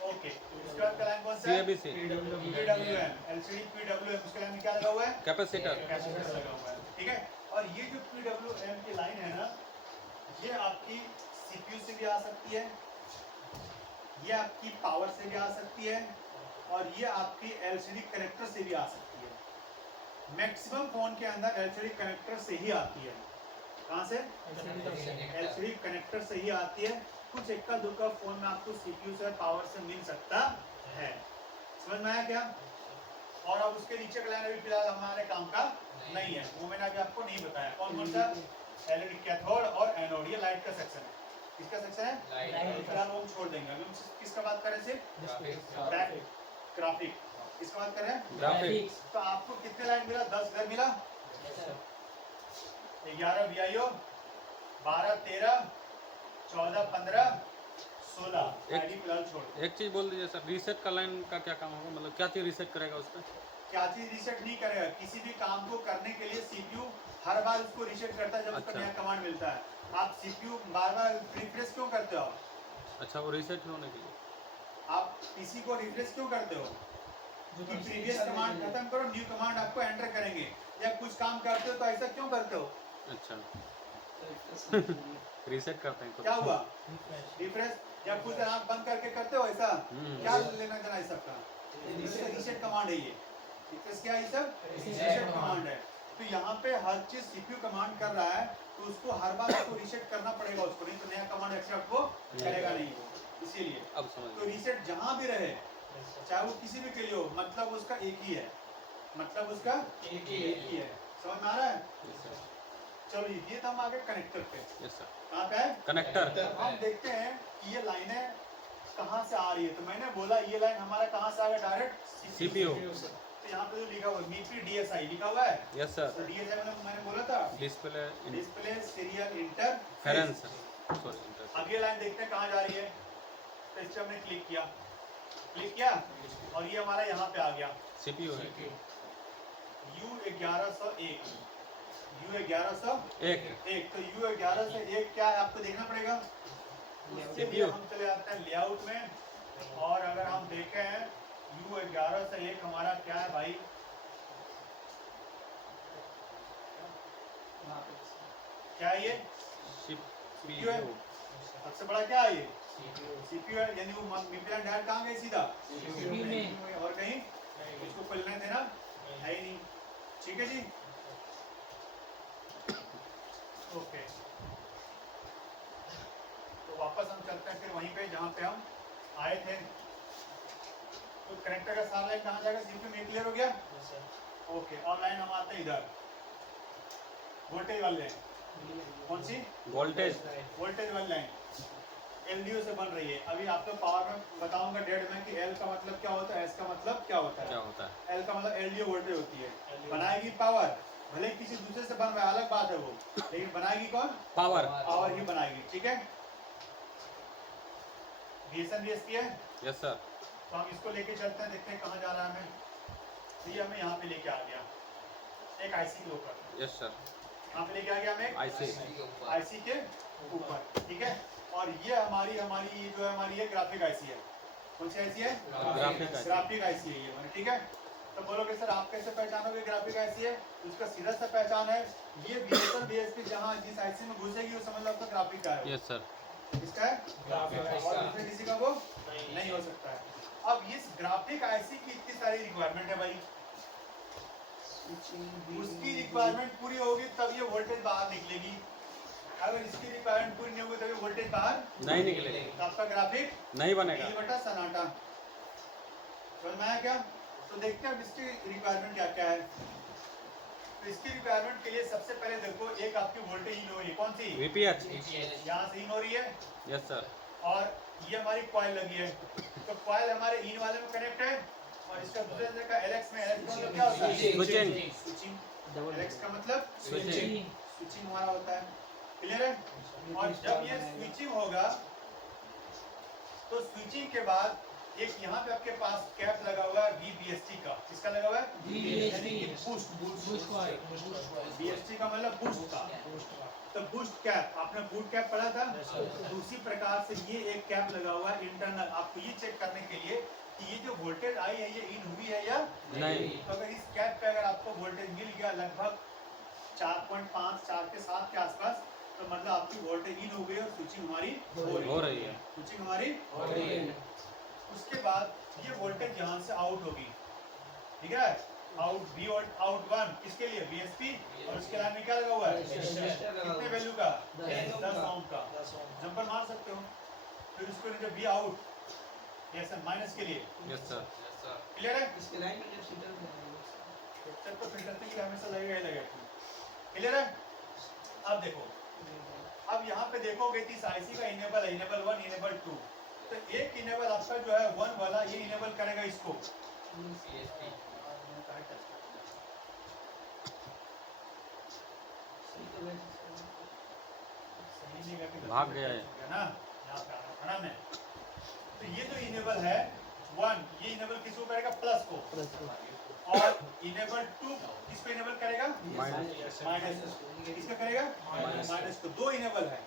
ओके, इसके बाद का लाइन कौन सा है? CABC PWM, LCD PWM, उसके लाइन में क्या लगा हुआ है? कैपेसिटर। कैपेसिटर लगा हुआ है। ठीक है, और ये जो PWM की लाइन है ना, ये आपकी CPU से भी आ सकती है, ये आपकी पावर से भी आ सकती है, और ये आपकी LCD कनेक्टर से भी आ सकती है। मैक्सिमम फोन के अंदर LCD कनेक्टर से ही आती है। कहाँ से? LCD कनेक्टर से ही आती है। कुछ इक्का दुक्का फोन में आपको CPU से पावर से मिल सकता है। समझ में आया क्या? और अब उसके नीचे का लाइन अभी फिलहाल हमारे काम का नहीं है, वो मैंने अभी आपको नहीं बताया। कौन सा? LED कैथोड और एनोड, ये लाइट का सेक्शन है। किसका सेक्शन है? फिलहाल वो हम छोड़ देंगे। अभी हम किसका बात कर रहे थे? ग्राफिक। किसका बात कर रहे हैं? ग्राफिक्स। तो आपको कितने लाइन मिला? 10 घर मिला, 11 VIO, 12 13 14 15 16 आईडी फिलहाल छोड़। एक चीज बोल दीजिए सर, रीसेट का लाइन का क्या काम होगा, मतलब क्या चीज रीसेट करेगा उसका? क्या चीज रीसेट नहीं करेगा, किसी भी काम को करने के लिए CPU हर बार उसको रीसेट करता है जब उसको अच्छा। नया कमांड मिलता है। आप CPU बार-बार रिफ्रेश क्यों करते हो? अच्छा, वो रीसेट होने के लिए। आप PC को रिफ्रेश क्यों करते हो? क्योंकि प्रीवियस कमांड खत्म करो, न्यू कमांड आपको एंटर करेंगे। या कुछ काम करते हो तो ऐसा क्यों करते हो? अच्छा रीसेट करते हैं तो क्या हुआ? रिफ्रेश। या कुछ आंख बंद करके करते हो ऐसा? क्या लेना देना है सबका? रीसेट कमांड है ये। रिफ्रेश क्या है? ये सब रीसेट कमांड है। तो यहाँ पे हर चीज CPU कमांड कर रहा है, तो उसको हर बार उसको रीसेट करना पड़ेगा उसको, नहीं तो नया कमांड एक्सेप्ट वो करेगा नहीं, इसीलिए। अब समझ तो रीसेट जहाँ भी रहे, चाहे वो किसी भी के लिए हो, मतलब उसका एक ही है, मतलब उसका एक ही है। समझ में आ रहा है? चलो ये तो हम आगे कनेक्टर पे। Yes sir. कहाँ पे है? कनेक्टर। हम देखते हैं कि ये लाइनें कहाँ से आ रही है। तो मैंने बोला ये लाइन हमारा कहाँ से आ गया? Direct CPU। तो यहाँ पे जो लिखा हुआ है MIPI DSI लिखा हुआ है। Yes sir. तो DSI मतलब मैंने बोला था डिस्प्ले सीरियल इंटरफेरेंस, सॉरी। अब ये लाइन देखते हैं कहाँ जा रही है। तो इस पे हमने क्लिक किया और ये हमारा यहाँ पे आ गया CPU है। U1101 U1101। तो U1101 क्या है आपको देखना पड़ेगा। उसके लिए हम चले आते हैं लेआउट में, और अगर हम देखें U1101 हमारा क्या है भाई? क्या है ये? CPU है। सबसे बड़ा क्या है ये? CPU है, यानी वो MIPI लाइन डायरेक्ट कहाँ गई? सीधा CPU में। और कहीं इसको खोलने देना है ही नहीं। ठीक है जी, ओके। तो वापस हम चलते हैं फिर वहीं पे जहाँ पे हम आए थे। तो कनेक्टर का सारा लाइन कहाँ जाएगा? CPU में क्लियर हो गया? ओके, और लाइन हम आते हैं इधर वोल्टेज वाले लाइन। कौन सी? वोल्टेज। वोल्टेज वाली लाइन। LDO से बन रही है। अभी आपको पावर में बताऊंगा डेढ़ में कि L का मतलब क्या होता है, S का मतलब क्या होता क्या है। होता है? L का मतलब LDO वोल्टेज होती है। बनाएगी पावर, भले किसी दूसरे से बन रहा है अलग बात है वो, लेकिन बनाएगी कौन? पावर। पावर ही बनाएगी। ठीक है, VSN VSP है। Yes sir. तो हम इसको लेके चलते हैं, देखते हैं कहाँ जा रहा है हमें। तो ये हमें यहाँ पे लेके आ गया एक IC के ऊपर। Yes sir. यहाँ पे लेके आ गया हमें IC IC के ऊपर। ठीक है, और ये हमारी ये जो है हमारी ये ग्राफिक IC है। कौन सी IC है? ग्राफिक IC है ये हमारी। ठीक है, तो बोलोगे सर आप कैसे पहचानोगे ग्राफिक IC है? उसका सीधा सा पहचान है, ये VSN VSP जहाँ जिस IC में घुसेगी वो समझ लो आपका ग्राफिक का है। Yes sir. इसका है और दूसरे किसी का वो नहीं हो सकता है। अब इस ग्राफिक IC की इतनी सारी रिक्वायरमेंट है भाई, उसकी रिक्वायरमेंट पूरी होगी तब ये वोल्टेज बाहर निकलेगी। अगर इसकी रिक्वायरमेंट पूरी नहीं होगी तब ये वोल्टेज बाहर नहीं निकलेगी, तो आपका ग्राफिक नहीं बनेगा। बटा सन्नाटा। समझ में आया क्या? तो देखते हैं अब इसकी रिक्वायरमेंट क्या क्या है। तो इसकी रिक्वायरमेंट के लिए सबसे पहले देखो, एक आपकी वोल्टेज इन हो रही है, कौन सी? VPH। यहाँ से इन हो रही है यस सर। और ये हमारी कॉइल लगी है। तो कॉइल हमारे इन वाले में कनेक्ट है और इसका दूसरे जगह का LX में, LX का मतलब क्या होता है? स्विचिंग। स्विचिंग। LX का मतलब स्विचिंग। स्विचिंग हमारा होता है। क्लियर है? और जब ये स्विचिंग होगा तो स्विचिंग के बाद एक यहाँ पे आपके पास कैप लगा हुआ है VBST का। किसका लगा हुआ है? यानी कि बूस्ट VST का मतलब बूस्ट का। तो बूस्ट कैप, आपने बूट कैप पढ़ा था। तो उसी प्रकार से ये एक कैप लगा हुआ है इंटरनल, आपको ये चेक करने के लिए कि ये जो वोल्टेज आई है ये इन हुई है या नहीं। तो अगर इस कैप पे अगर आपको वोल्टेज मिल गया लगभग 4.5 4 के 7 के आसपास, तो मतलब आपकी वोल्टेज इन हो गई और स्विचिंग हमारी हो रही है। स्विचिंग हमारी हो रही है। उसके बाद ये वोल्टेज यहाँ से आउट होगी। ठीक है, आउट V आउट 1 किसके लिए? VSP। और उसके लाइन में क्या लगा हुआ है? कितने वैल्यू का? 10 ओम का। जंपर मार सकते हो। फिर उसको जब V आउट यस माइनस के लिए। Yes sir. क्लियर है? इसके लाइन में जब सीटर चल तो फिल्टर से हमेशा लगेगा ही लगेगा। क्लियर है? अब देखो, अब यहाँ पे देखोगे कि इस IC का इनेबल है, इनेबल 1 इनेबल 2। तो एक इनेबल आपका जो है 1 वाला ये इनेबल करेगा इसको। भाग गया है ना, यहाँ पे आना था ना मैं। तो ये जो इनेबल है 1, ये इनेबल किसको करेगा? प्लस को। और इनेबल 2 किसको इनेबल करेगा? माइनस। माइनस किसका करेगा? माइनस को। 2 इनेबल है।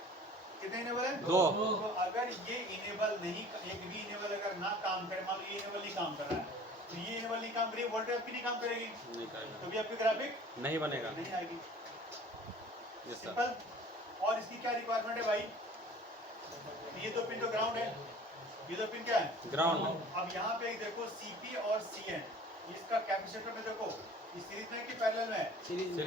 कितने इनेबल है? 2। तो अगर ये इनेबल नहीं, एक भी इनेबल अगर ना काम करे, मान लो ये इनेबल नहीं काम कर रहा है, तो ये इनेबल नहीं काम करेगी, वोल्टेज आपकी नहीं काम करेगी, नहीं करेगा, तो भी आपकी ग्राफिक नहीं बनेगा। नहीं आएगी। Yes sir. सिंपल। और इसकी क्या रिक्वायरमेंट है भाई? ये 2 पिन तो ग्राउंड है, ये 2 पिन क्या है? ग्राउंड। अब यहाँ पे देखो CP और CN, इसका कैपेसिटर में देखो इस सीरीज में कि पैरेलल में है? सीरीज में।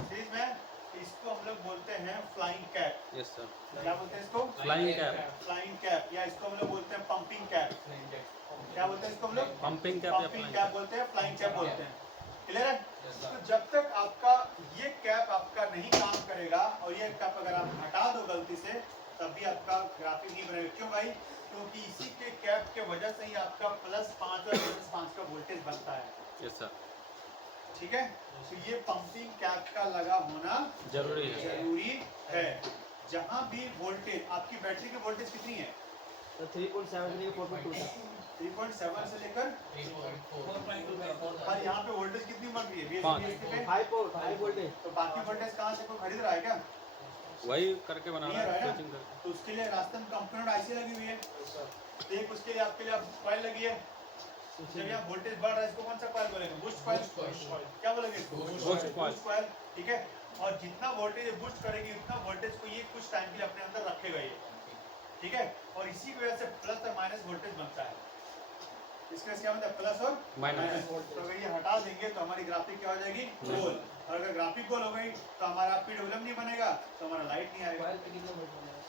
सीरीज में। इसको हम लोग बोलते हैं फ्लाइंग कैप। Yes sir. क्या बोलते हैं इसको? Flying cap. फ्लाइंग कैप, या इसको हम लोग बोलते हैं पंपिंग कैप। क्या बोलते हैं इसको हम लोग? पंपिंग कैप या पंपिंग फ्लाइंग कैप बोलते हैं, फ्लाइंग कैप बोलते हैं। क्लियर है? तो जब तक आपका ये कैप आपका नहीं काम करेगा और ये कैप अगर आप हटा दो गलती से, तब भी आपका ग्राफिक नहीं बनेगा। क्यों भाई? क्योंकि इसी के कैप के वजह से ही आपका +5 और -5 का वोल्टेज बनता है। Yes sir. ठीक है, तो ये पंपिंग कैप का लगा होना जरूरी है। जहाँ भी वोल्टेज, आपकी बैटरी की वोल्टेज कितनी है? तो 3.7 से 4.2 तक। 3.7 से लेकर 3.2 और यहाँ पे वोल्टेज कितनी बन रही है? 5। VSP पे? High voltage. तो बाकी वोल्टेज कहाँ से कोई खरीद रहा है क्या? वही करके बना रहा है, स्विचिंग करके। तो उसके लिए रास्ते में कंपोनेंट IC लगी हुई है। तो एक उसके लिए आपके लिए कॉइल लगी है। जब यहाँ वोल्टेज बढ़ रहा है, इसको कौन सा कॉइल बोलेंगे? Boost coil. क्या बोलेंगे इसको? Boost coil. ठीक है, और जितना वोल्टेज बूस्ट करेगी उतना वोल्टेज को ये कुछ टाइम के लिए अपने अंदर रखेगा ये। ठीक है, और इसी की वजह से प्लस और माइनस वोल्टेज बनता है। इसका क्या मतलब? प्लस और माइनस। तो अगर ये हटा देंगे तो हमारी ग्राफिक क्या हो जाएगी? गोल। और अगर ग्राफिक गोल हो गई तो हमारा PWM नहीं बनेगा, तो हमारा लाइट नहीं आएगा। कॉइल पे कितना वोल्ट बनेगा?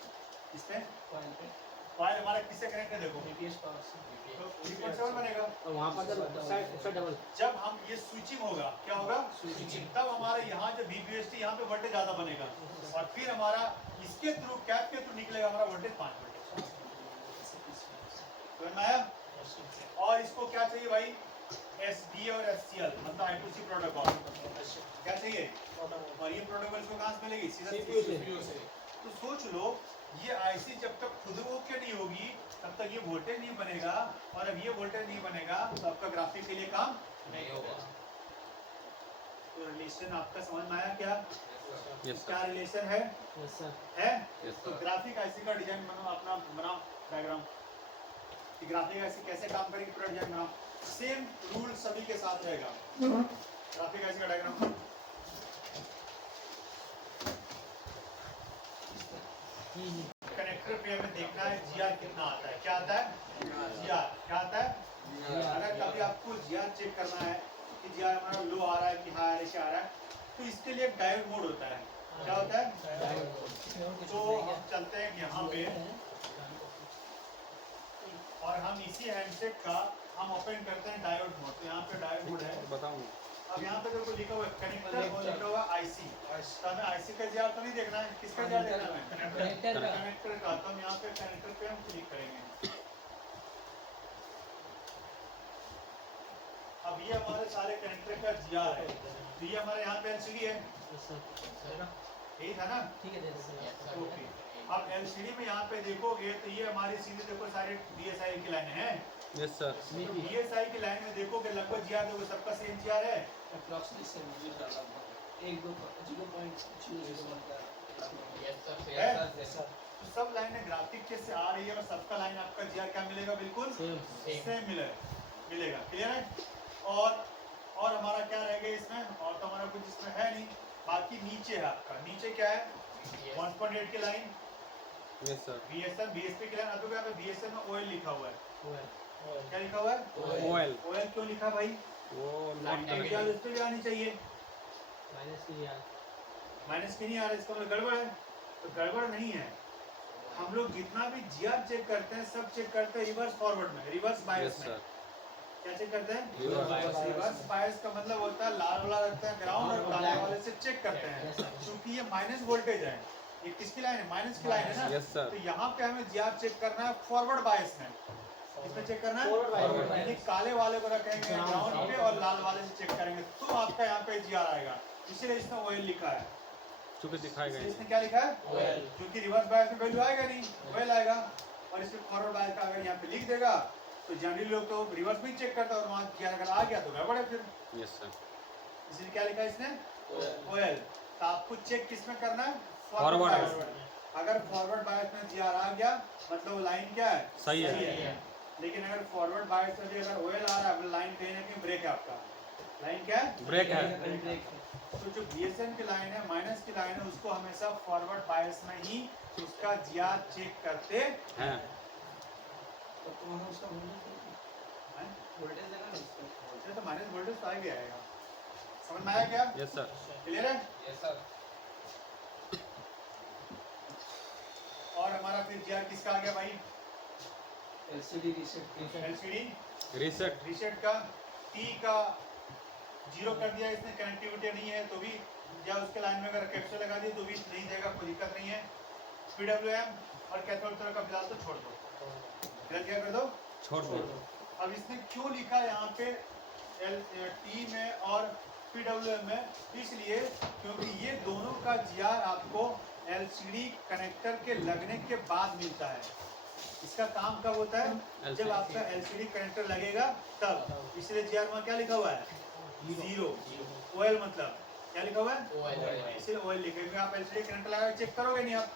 इस पे कॉइल पे कॉइल हमारा किससे कनेक्ट है? देखो VPS पावर से। तो 3.7 बनेगा। और वहाँ पर साइड डबल। जब हम ये स्विचिंग होगा, क्या होगा? स्विचिंग। तब हमारे यहाँ जो VBST यहाँ पे वोल्टेज ज्यादा बनेगा और फिर हमारा इसके थ्रू कैप के थ्रू निकलेगा हमारा वोल्टेज 5 वोल्ट। समझ में आया? और इसको क्या चाहिए भाई? SD और SCL मतलब I2C प्रोटोकॉल क्या चाहिए? और ये प्रोटोकॉल को कहाँ से मिलेगी? सीधा CPU से। तो सोच लो ये IC जब तक खुद ओके नहीं होगी तब तक ये वोल्टेज नहीं बनेगा, और अब ये वोल्टेज नहीं बनेगा तो आपका ग्राफिक के लिए काम नहीं होगा। तो रिलेशन आपका समझ में आया क्या? यस क्या सर। रिलेशन है? Yes sir. है? यस तो सर। ग्राफिक आईसी का डिजाइन बनाओ, अपना बनाओ डायग्राम कि ग्राफिक आईसी कैसे काम करेगी, पूरा डिजाइन बनाओ। सेम रूल सभी के साथ रहेगा। ग्राफिक आईसी का डायग्राम कनेक्टर पे हमें देखना है जीआर कितना आता है। क्या आता है? जीआर क्या आता है? अगर कभी आपको जीआर चेक करना है कि जीआर हमारा लो आ रहा है कि हाई आ रहा है, तो इसके लिए एक डायोड मोड होता है। क्या होता है? तो हम चलते हैं यहाँ पे और हम इसी हैंडसेट का हम ओपन करते हैं डायोड मोड। तो यहाँ पे डायोड मोड है। बताऊँ अब यहाँ पे देखो लिखा हुआ है कनेक्टर और लिखा हुआ है आईसी। तो हमें आईसी का जीआर तो नहीं देखना है, किसका जीआर देखना है? कनेक्टर का। तो हम यहाँ पे कनेक्टर पे हम क्लिक करेंगे। अब ये हमारे सारे कनेक्टर का जीआर है। तो ये हमारे यहाँ पे एलसीडी है, यही था ना? ठीक है सर। ओके। अब एलसीडी में यहाँ पे देखोगे तो ये हमारी सीधे देखो सारे डीएसआई की लाइन है। Yes sir. डीएसआई की लाइन में देखोगे लगभग जीआर देखो सबका सेम जीआर है। तो सब लाइनें ग्राफिक के से आ रही है और सबका लाइन आपका जीआर क्या मिलेगा? बिल्कुल सेम मिलेगा। क्लियर है? और हमारा क्या रह गया इसमें? और तो हमारा कुछ इसमें है नहीं। बाकी नीचे है आपका, नीचे क्या है? 1.8 की line yes sir. BSN BSP की लाइन। अब यहाँ पे बीएसएन में ओएल लिखा हुआ है। क्या लिखा हुआ है? ओएल। ओएल क्यों लिखा भाई? वो लाइन नॉट की उस पे भी आनी चाहिए। माइनस की यार। माइनस की नहीं आ रहा, इसका मतलब गड़बड़ है। तो गड़बड़ नहीं है। हम लोग जितना भी जीआर चेक करते हैं सब चेक करते हैं रिवर्स फॉरवर्ड में, रिवर्स बायस यस में। सर। क्या चेक करते हैं? रिवर्स रिवर्स बायस का मतलब होता है लाल वाला रखते हैं ग्राउंड और काले वाले से चेक करते हैं। क्योंकि ये माइनस वोल्टेज है, ये किसकी लाइन है? माइनस की लाइन है ना। Yes sir. तो यहाँ पे हमें जीआर चेक करना है फॉरवर्ड बायस में। किसमें चेक करना है? Forward bias। यानी काले वाले को रखेंगे ग्राउंड पे और लाल वाले से चेक करेंगे तो आपका यहाँ पे जीआर आएगा। इसीलिए इसमें ओएल लिखा है। चूंकि दिखाएगा इसलिए ही इसमें क्या लिखा है? ओएल। क्योंकि रिवर्स बायस में वैल्यू आएगा नहीं, ओएल आएगा। और इसमें फॉरवर्ड बायस का अगर यहाँ पे लिख देगा तो जनरली लोग तो रिवर्स भी चेक करता है और वहाँ जीआर अगर आ गया तो गड़बड़ है फिर। Yes sir. इसलिए क्या लिखा है इसने? ओएल। तो आपको चेक किसमें करना है? फॉरवर्ड बायस में। अगर फॉरवर्ड बायस में जीआर आ गया मतलब वो लाइन क्या है? सही है। लेकिन अगर फॉरवर्ड बायस में भी अगर ओएल आ रहा है लाइन कहीं ना कहीं ब्रेक है आपका। लाइन क्या है? ब्रेक है। तो जो बीएसएन की लाइन है माइनस की लाइन है उसको हमेशा फॉरवर्ड बायस में ही उसका जीआर चेक करते हैं। वोल्टेज तो माइनस वोल्टेज तो आ ही आएगा। समझ में आया क्या? Yes sir. क्लियर है? Yes sir. और हमारा फिर जीआर किसका आ गया भाई? LCD reset. LCD reset. Reset का टी का 0 कर दिया इसने, कनेक्टिविटी नहीं है तो भी, या उसके लाइन में अगर कैप्चर लगा दी तो भी नहीं जाएगा, कोई दिक्कत नहीं है। पीडब्ल्यूएम और कैथोड तरह का फिलहाल तो छोड़ दो, फिलहाल क्या कर दो? छोड़ दो। अब इसने क्यों लिखा यहाँ पे टी में और पीडब्ल्यूएम में? इसलिए क्योंकि ये दोनों का जीआर आपको एलसीडी कनेक्टर के लगने के बाद मिलता है। इसका काम कब होता है? जब आपका एलसीडी कनेक्टर लगेगा तब। इसलिए जीआर में क्या लिखा हुआ है? 0। ओएल मतलब क्या लिखा हुआ है? इसलिए ओएल लिखेंगे। आप एलसीडी कनेक्टर लगा चेक करोगे नहीं आप।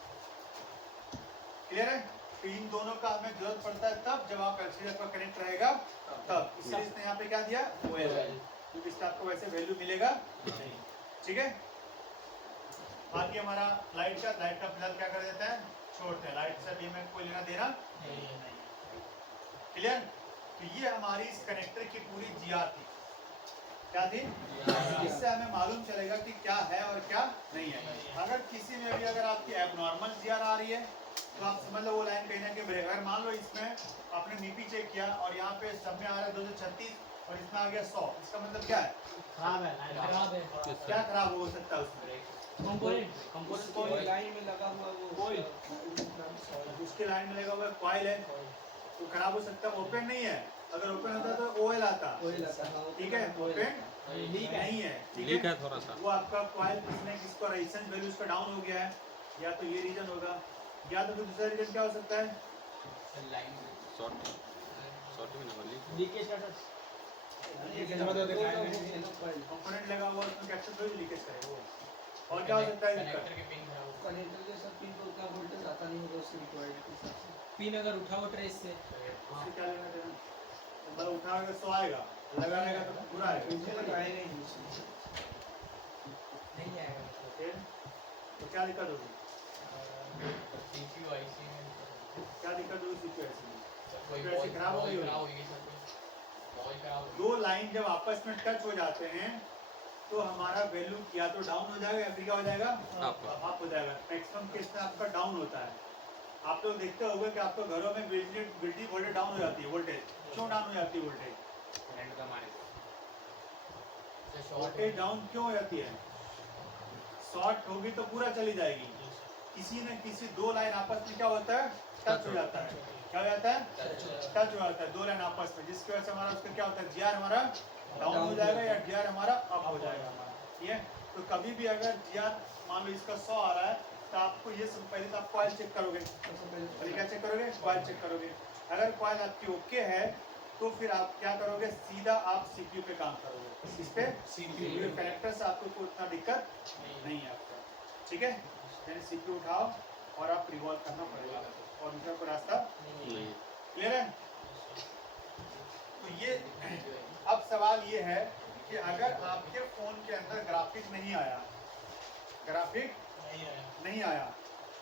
क्लियर है? तो इन दोनों का हमें जरूरत पड़ता है तब जब आप एलसीडी का कनेक्ट रहेगा तब। इसलिए इसने यहाँ पे क्या दिया? ओएल। क्योंकि इसका आपको वैसे वैल्यू मिलेगा नहीं। ठीक है? बाकी हमारा लाइट का फिलहाल क्या कर देता है? छोड़ते हैं। लाइट से भी हमें कोई लेना देना नहीं। क्लियर? तो ये हमारी इस कनेक्टर की पूरी जीआर थी। क्या थी? इससे हमें मालूम चलेगा कि क्या है और क्या नहीं है। अगर किसी में भी अगर आपकी एबनॉर्मल जीआर आ रही है तो आप समझ लो वो लाइन कहीं ना कहीं ब्रेक। अगर मान लो इसमें आपने मीपी चेक किया और यहाँ पे सब में आ रहा है 236 और इसमें आ गया 100, इसका मतलब क्या है? खराब है, खराब है। क्या खराब हो सकता है उसमें? कंपोनेंट लाइन में लगा हुआ वो उसके लाइन में लगा हुआ कॉइल है, तो खराब हो सकता है, ओपन नहीं है। अगर ओपन होता तो ओएल आता, ठीक है, ओपन लीक है। नहीं है, ठीक लीक है। है थोड़ा सा। वो आपका कॉइल किसने किसको रेजिस्टेंस वैल्यू उसका डाउन हो गया है, या तो ये रीजन होगा, या तो फिर दूसरा रीजन क्या हो सकता है, लाइन शॉर्ट शॉर्ट भी ना वाली। लीकेज का सर कंपोनेंट लगा हुआ उसमें कैप्चर थोड़ी लीकेज करे वो। और क्या हो सकता है दिक्कत, कनेक्टर के पिन खराब हो कनेक्टर के साथ पिन को उतना वोल्टेज आता नहीं होगा उसके रिक्वायर्ड के हिसाब से। पिन अगर उठाओ ट्रेस से उससे क्या लेना देना, मतलब उठाओगे तो आएगा, लगा रहेगा तो पूरा आएगा, मुझे लगाएगा ही नहीं उसमें। नहीं आएगा फिर तो क्या दिक्कत होगी, सीपीयू आईसी में क्या दिक्कत होगी सिचुएशन में, कोई तो ऐसे खराब हो गई होगी। खराब होगी सर, कोई खराब होगी। दो लाइन जब आपस में टच हो जाते हैं तो हमारा वैल्यू या तो डाउन हो जाएगा या फिर क्या हो जाएगा, अप हो जाएगा। मैक्सिमम केस में आपका डाउन होता है। आप लोग देखते होंगे कि आपके घरों में बिजली वोल्टेज डाउन हो जाती है, वोल्टेज क्यों डाउन हो जाती है, करंट का मारे वोल्टेज डाउन क्यों हो जाती है, शॉर्ट होगी तो पूरा चली जाएगी। किसी न किसी दो लाइन आपस में क्या होता है, टच हो जाता है, क्या हो जाता है, टच हो जाता है दो लाइन आपस में, जिसकी वजह से हमारा उसका क्या होता है, जीआर हमारा डाउन हो जाएगा या जीआर हमारा अप हो जाएगा हमारा, ठीक है। तो कभी भी अगर जीआर मान लो इसका 100 आ रहा है तो आपको ये सब पहले तो आप कॉइल चेक करोगे, पहले क्या चेक करोगे, कॉइल चेक करोगे। अगर कॉइल आपकी ओके है तो फिर आप क्या करोगे, सीधा आप सीपीयू पे काम करोगे, इस पे सीपीयू कनेक्टर से आपको कोई उतना दिक्कत नहीं है आपका, ठीक है। यानी सीपीयू उठाओ और आप रिवॉल्व करना पड़ेगा और दूसरा कोई रास्ता नहीं। क्लियर है। तो ये अब सवाल ये है कि अगर आपके फोन के अंदर ग्राफिक नहीं आया, ग्राफिक नहीं आया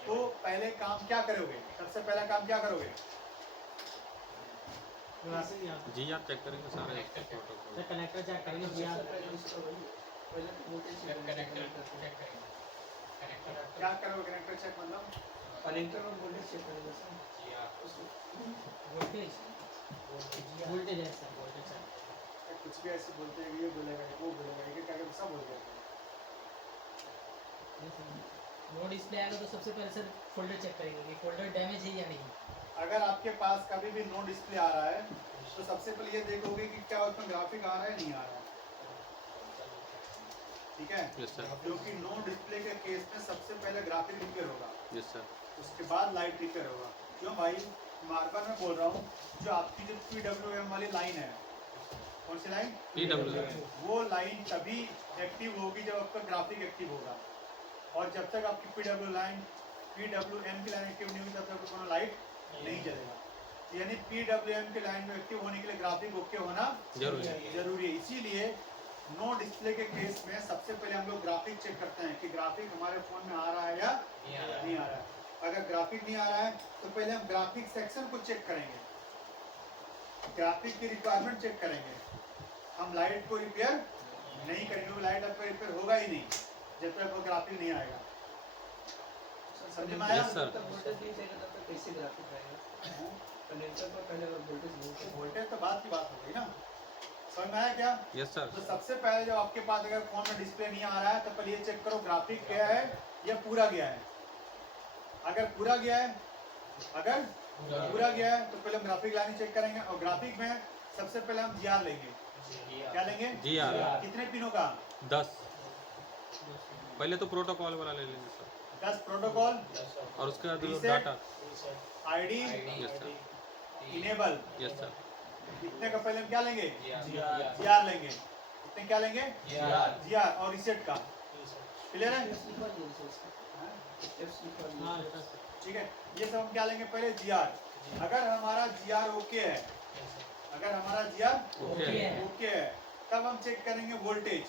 तो पहले काम क्या करोगे, सबसे पहला काम क्या करोगे, जी आप चेक करेंगे सारे प्रोटोकॉल। सर कनेक्टर चेक करेंगे जी आप पहले वोल्टेज कनेक्टर कनेक्टर चेक करेंगे, कनेक्टर क्या करोगे, कनेक्टर चेक मतलब कनेक्टर और वोल्टेज चेक करेगा सर उसको। वोल्टेज वोल्टेज है सर, वोल्टेज सर कुछ भी ऐसे बोलते हैं, ये बोलेगा वो बोलेगा, ये क्या सब बोल देते हैं। नो डिस्प्ले आएगा तो सबसे पहले सर फोल्डर चेक करेंगे कि फोल्डर डैमेज है या नहीं। अगर आपके पास कभी भी नो डिस्प्ले आ रहा है तो सबसे पहले ये देखोगे कि क्या उसमें ग्राफिक आ रहा है नहीं आ रहा है, ठीक है। Yes sir. क्योंकि नो डिस्प्ले के केस में सबसे पहले ग्राफिक रिपेयर होगा, यस सर। उसके बाद लाइट रिपेयर होगा। क्यों भाई, बार बार मैं बोल रहा हूँ, जो आपकी जो PWM वाली लाइन है, कौन सी लाइन, PWM, वो लाइन तभी एक्टिव होगी जब आपका ग्राफिक एक्टिव होगा, और जब तक आपकी PWM की लाइन एक्टिव नहीं होगी तब तक कोनो लाइट नहीं जलेगा। यानी PWM की लाइन में एक्टिव होने के लिए ग्राफिक ओके होना जरूरी है। जरूरी है। इसीलिए नो डिस्प्ले के केस में सबसे पहले हम लोग ग्राफिक चेक करते हैं कि ग्राफिक हमारे फोन में आ रहा है या नहीं आ रहा है। अगर ग्राफिक नहीं आ रहा है तो पहले हम ग्राफिक सेक्शन को चेक करेंगे, ग्राफिक की रिक्वायरमेंट चेक करेंगे। हम लाइट को रिपेयर नहीं करेंगे, लाइट आपका रिपेयर होगा ही नहीं जब तक वो ग्राफिक नहीं आएगा। समझ में आया? Yes, sir. तब वोल्टेज नहीं चाहिए तब तक कैसे ग्राफिक आएगा? कनेक्टर पर पहले अगर वोल्टेज नहीं चाहिए वोल्टेज तो बात की बात हो गई ना, समझ में आया क्या? Yes sir. तो सबसे पहले जब आपके पास अगर फोन में डिस्प्ले नहीं आ रहा है तो पहले ये चेक करो ग्राफिक गया है या पूरा गया है। अगर पूरा गया है, अगर पूरा गया है तो पहले हम ग्राफिक लाइन चेक करेंगे, और ग्राफिक में सबसे पहले हम जीआर लेंगे। क्या लेंगे? जीआर। कितने पिनों का? 10। पहले तो प्रोटोकॉल वाला ले लेंगे सर, 10 प्रोटोकॉल और उसके बाद Reset. Data. ID yes sir. Enable. Yes sir. इतने का पहले हम क्या लेंगे? जीआर जीआर लेंगे। इतने क्या लेंगे? जीआर जीआर और रीसेट का। क्लियर है? स्टेप्स लिखवा दिए सर इसका। स्टेप्स लिखवा दिए। हाँ सर ठीक है, ये सब हम क्या लेंगे पहले? जीआर। अगर हमारा जीआर ओके है, अगर हमारा जीआर ओके है। ओके है, तब हम चेक करेंगे वोल्टेज।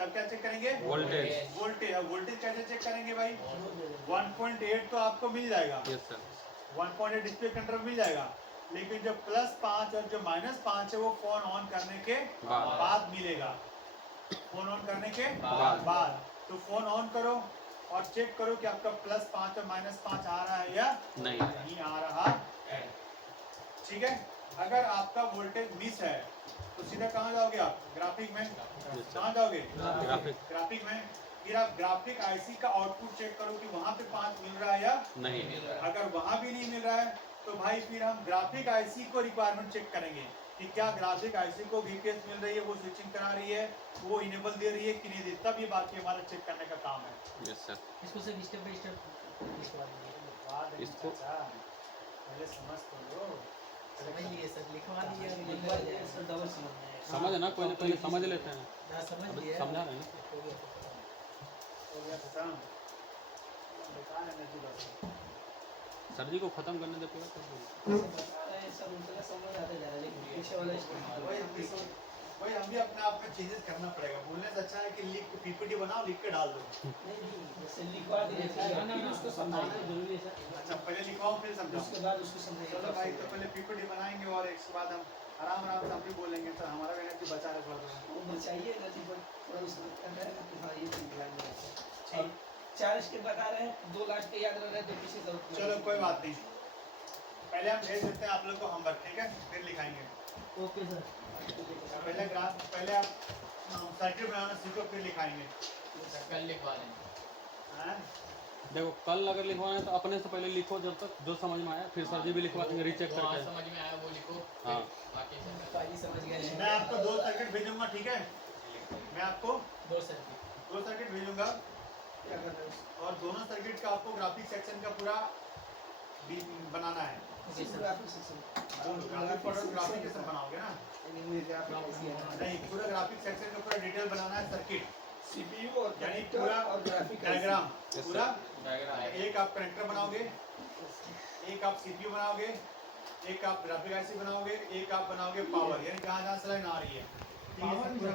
तब क्या चेक करेंगे? वोल्टेज। वोल्टेज। अब वोल्टेज कैसे चेक करेंगे भाई? 1.8 तो आपको मिल जाएगा, यस सर। 1.8 डिस्प्ले कंट्रोल मिल जाएगा, लेकिन जो +5 और जो -5 है वो फोन ऑन करने के बाद मिलेगा। फोन ऑन करने के बाद तो फोन ऑन करो और चेक करो कि आपका +5 और -5 आ रहा है या नहीं आ रहा है। ठीक है, अगर आपका वोल्टेज मिस है तो सीधा कहाँ जाओगे आप? ग्राफिक में। कहाँ जाओगे? ग्राफिक में। फिर आप ग्राफिक आईसी का आउटपुट चेक करो कि वहाँ पे 5 मिल रहा है या नहीं। अगर वहाँ भी नहीं मिल रहा है तो भाई फिर हम ग्राफिक आईसी को रिक्वायरमेंट चेक करेंगे कि क्या ग्राफिक आईसी को वीपीएस मिल रही है, वो स्विचिंग करा रही है, वो इनेबल दे रही है कि नहीं दे, तब ये बाकी हमारा चेक करने का काम है। Yes sir. इसको सर स्टेप बाय स्टेप लिखवा दीजिए। इसको पहले समझ तो लो। समझ लिए सर, लिखवा दिया लिखवा दिया, इसका डबल समझना है। समझ है ना, कोई ना पहले समझ लेते हैं। ना समझ अभी लिया, समझा रहे हैं ना। हो गया खत्म। हो गया खत्म। बेकार एनर्जी बस। सर जी को खत्म करने दे पूरा कर दो। बता रहे हैं सब, उनका समझ आता जा रहा है, लेकिन पीछे वाला वही हम भी अपने आप में चेंजेस करना पड़ेगा। बोलने से अच्छा है कि लिख पीपीटी बनाओ, लिख के डाल दो। नहीं, जैसे लिखवा दिए फिर उसको समझाना जरूरी है सर। अच्छा पहले लिखवाओ फिर समझाओ। उसके बाद उसको समझाइए। चलो भाई, तो पहले पीपीटी बनाएंगे और इसके बाद हम आराम से हम भी बोलेंगे, तो हमारा भी एनर्जी बचा रहे थोड़ा थोड़ा। वो बचाइए ना जी, थोड़ा उसमें करना है कि हाँ ये चीज ध्यान में रखो। ठीक। अब 4 स्टेप बता रहे हैं, 2 लास्ट के याद रह रहे हैं, तो किसी जरूरत नहीं। चलो कोई बात नहीं, पहले हम भेज देते हैं आप लोग को होमवर्क, ठीक है, फिर लिखाएंगे। Okay sir. पहले आप सर्किट बनाना सीखो, फिर लिखाएंगे। कल लिखवा लेंगे। हाँ? देखो कल अगर लिखवाना है तो अपने से पहले लिखो, जब तक जो समझ में आया, फिर सर जी भी लिखवा देंगे रीचेक जो आज करके। समझ में आया वो लिखो। हाँ। बाकी सब पाजी समझ गए मैं आपको 2 सर्किट भेजूंगा, ठीक है, मैं आपको 2 सर्किट 2 सर्किट भेजूंगा क्या कर रहे हैं और दोनों सर्किट का आपको ग्राफिक सेक्शन का पूरा बनाना है। उसी ग्राफिक सेक्शन ग्राफिक कैसे बनाओगे ना, नहीं पूरा ग्राफिक सेक्शन का पूरा डिटेल बनाना है सर्किट, सीपीयू और यानी कनेक्टर पूरा और ग्राफिक डायग्राम Yes, पूरा। डायग्राम एक आप कनेक्टर बनाओगे, एक आप सीपीयू बनाओगे, एक आप ग्राफिक आईसी बनाओगे, एक आप बनाओगे पावर, यानी जहाँ जहाँ से लाइन आ रही है, ठीक है, पूरा